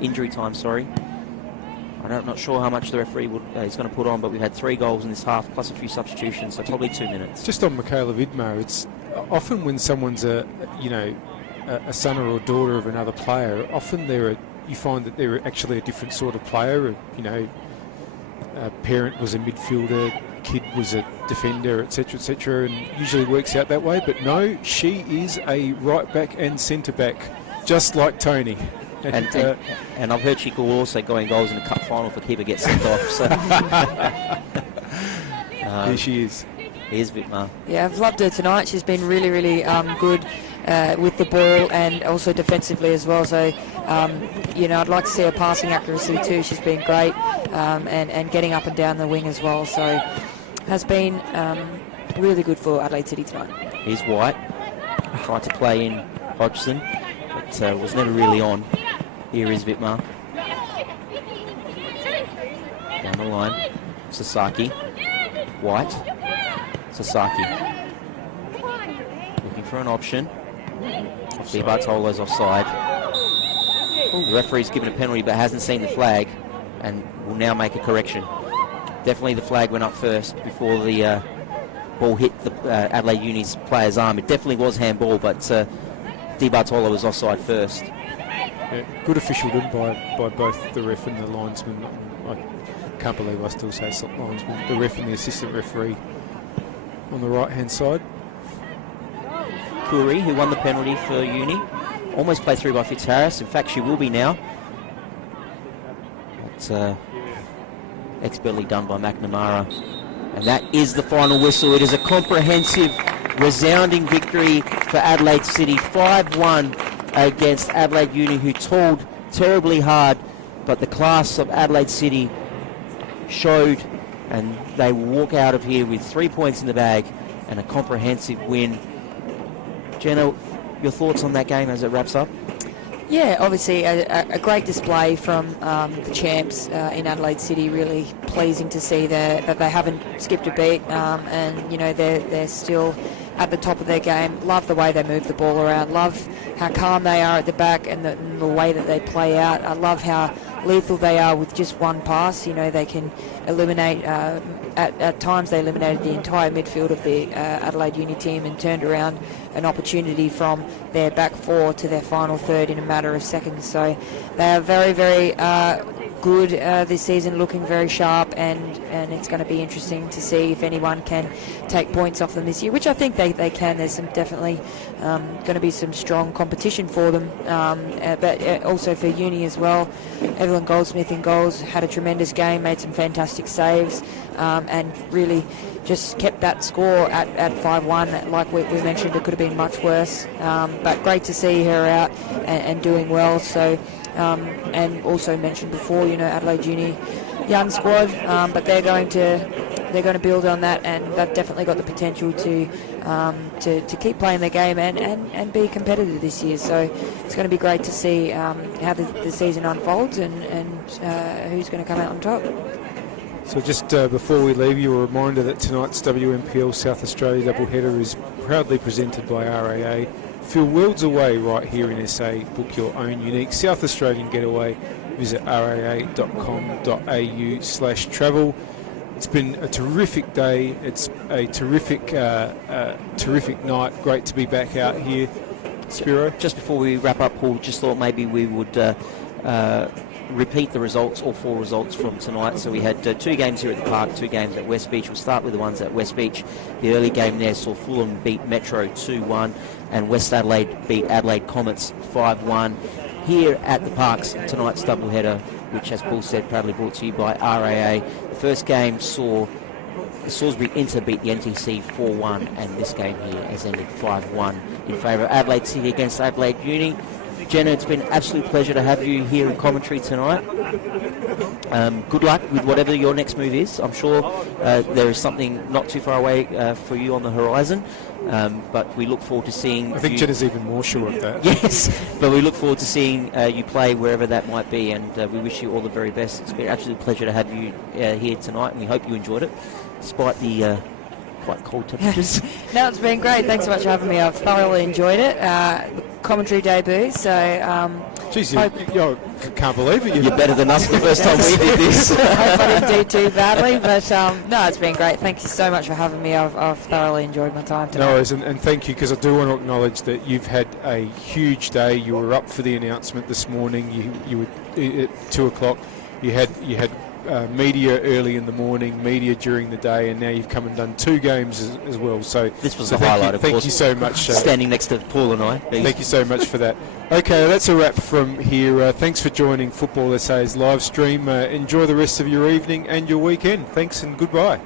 injury time, sorry. I'm not sure how much the referee is going to put on, but we've had 3 goals in this half, plus a few substitutions, so probably 2 minutes. Just on Michaela Vidmar, it's often when someone's a son or daughter of another player, often you find that they're actually a different sort of player. A parent was a midfielder, kid was a defender, etc., and usually works out that way. But no, she is a right back and centre back, just like Tony. And I've heard she could also go in goals in the cup final if a keeper gets sent off. So here she is. Here's Vitmar. Yeah, I've loved her tonight. She's been really, really good with the ball and also defensively as well. So, I'd like to see her passing accuracy too. She's been great and getting up and down the wing as well. So, has been really good for Adelaide City tonight. Here's White. Tried to play in Hodgson, but was never really on. Here is Vitmar. Down the line. Sasaki. White. Sasaki. Looking for an option. Di Bartolo's offside. The referee's given a penalty but hasn't seen the flag and will now make a correction. Definitely the flag went up first before the ball hit the Adelaide Uni's player's arm. It definitely was handball, but Di Bartolo was offside first. Yeah, good officialdom by both the ref and the linesman. I can't believe I still say linesman. The ref and the assistant referee on the right-hand side. Curry, who won the penalty for Uni, almost played through by Fitzharris. In fact, she will be now. It's expertly done by McNamara. And that is the final whistle. It is a comprehensive, resounding victory for Adelaide City. 5-1 against Adelaide Uni, who toiled terribly hard, but the class of Adelaide City showed, and they will walk out of here with 3 points in the bag and a comprehensive win. Jenna, your thoughts on that game as it wraps up? Yeah, obviously a great display from the champs in Adelaide City. Really pleasing to see that they haven't skipped a beat, and they're still at the top of their game. Love the way they move the ball around. Love how calm they are at the back and the way that they play out. I love how lethal they are with just one pass. They can eliminate. At times they eliminated the entire midfield of the Adelaide Uni team and turned around an opportunity from their back 4 to their final third in a matter of seconds. So they are very, very good this season, looking very sharp, and it's going to be interesting to see if anyone can take points off them this year, which I think they can. There's definitely going to be some strong competition for them, but also for Uni as well. Evelyn Goldsmith in goals had a tremendous game, made some fantastic saves, and really just kept that score at 5-1. Like we mentioned, it could have been much worse, but great to see her out and doing well. So, and also mentioned before, Adelaide Uni, young squad, but they're going to build on that, and they've definitely got the potential to keep playing their game and be competitive this year. So it's going to be great to see how the season unfolds and who's going to come out on top. So just before we leave you, a reminder that tonight's WNPL South Australia doubleheader is proudly presented by RAA. feel worlds away right here in SA. Book your own unique South Australian getaway. Visit raa.com.au/travel. It's been a terrific day. It's a terrific night. Great to be back out here. Spiro? Just before we wrap up, Paul, just thought maybe we would repeat the results, all 4 results from tonight. So we had 2 games here at the park, 2 games at West Beach. We'll start with the ones at West Beach. The early game there saw Fulham beat Metro 2-1 and West Adelaide beat Adelaide Comets 5-1. Here at the parks, tonight's doubleheader, which, as Paul said, proudly brought to you by RAA. The first game saw the Salisbury Inter beat the NTC 4-1, and this game here has ended 5-1 in favour of Adelaide City against Adelaide Uni. Jenna, it's been an absolute pleasure to have you here in commentary tonight. Good luck with whatever your next move is. I'm sure there is something not too far away for you on the horizon, but we look forward to seeing. I think Jenna's even more sure of that. Yes, but we look forward to seeing you play wherever that might be, and we wish you all the very best. It's been an absolute pleasure to have you here tonight, and we hope you enjoyed it, despite the quite cold temperatures. No, it's been great. Thanks so much for having me. I've thoroughly enjoyed it. Commentary debut, so Jeez, you can't believe it. You're better than us the first time we did this. I hope I didn't do too badly, but no, it's been great. Thank you so much for having me. I've thoroughly enjoyed my time today. No worries, and thank you, because I do want to acknowledge that you've had a huge day. You were up for the announcement this morning. You were at 2 o'clock. You had media early in the morning, media during the day, and now you've come and done 2 games as well. So this was the highlight, of course. Thank you so much. Standing next to Paul and I. Thank you so much for that. Okay, that's a wrap from here. Thanks for joining Football SA's live stream. Enjoy the rest of your evening and your weekend. Thanks and goodbye.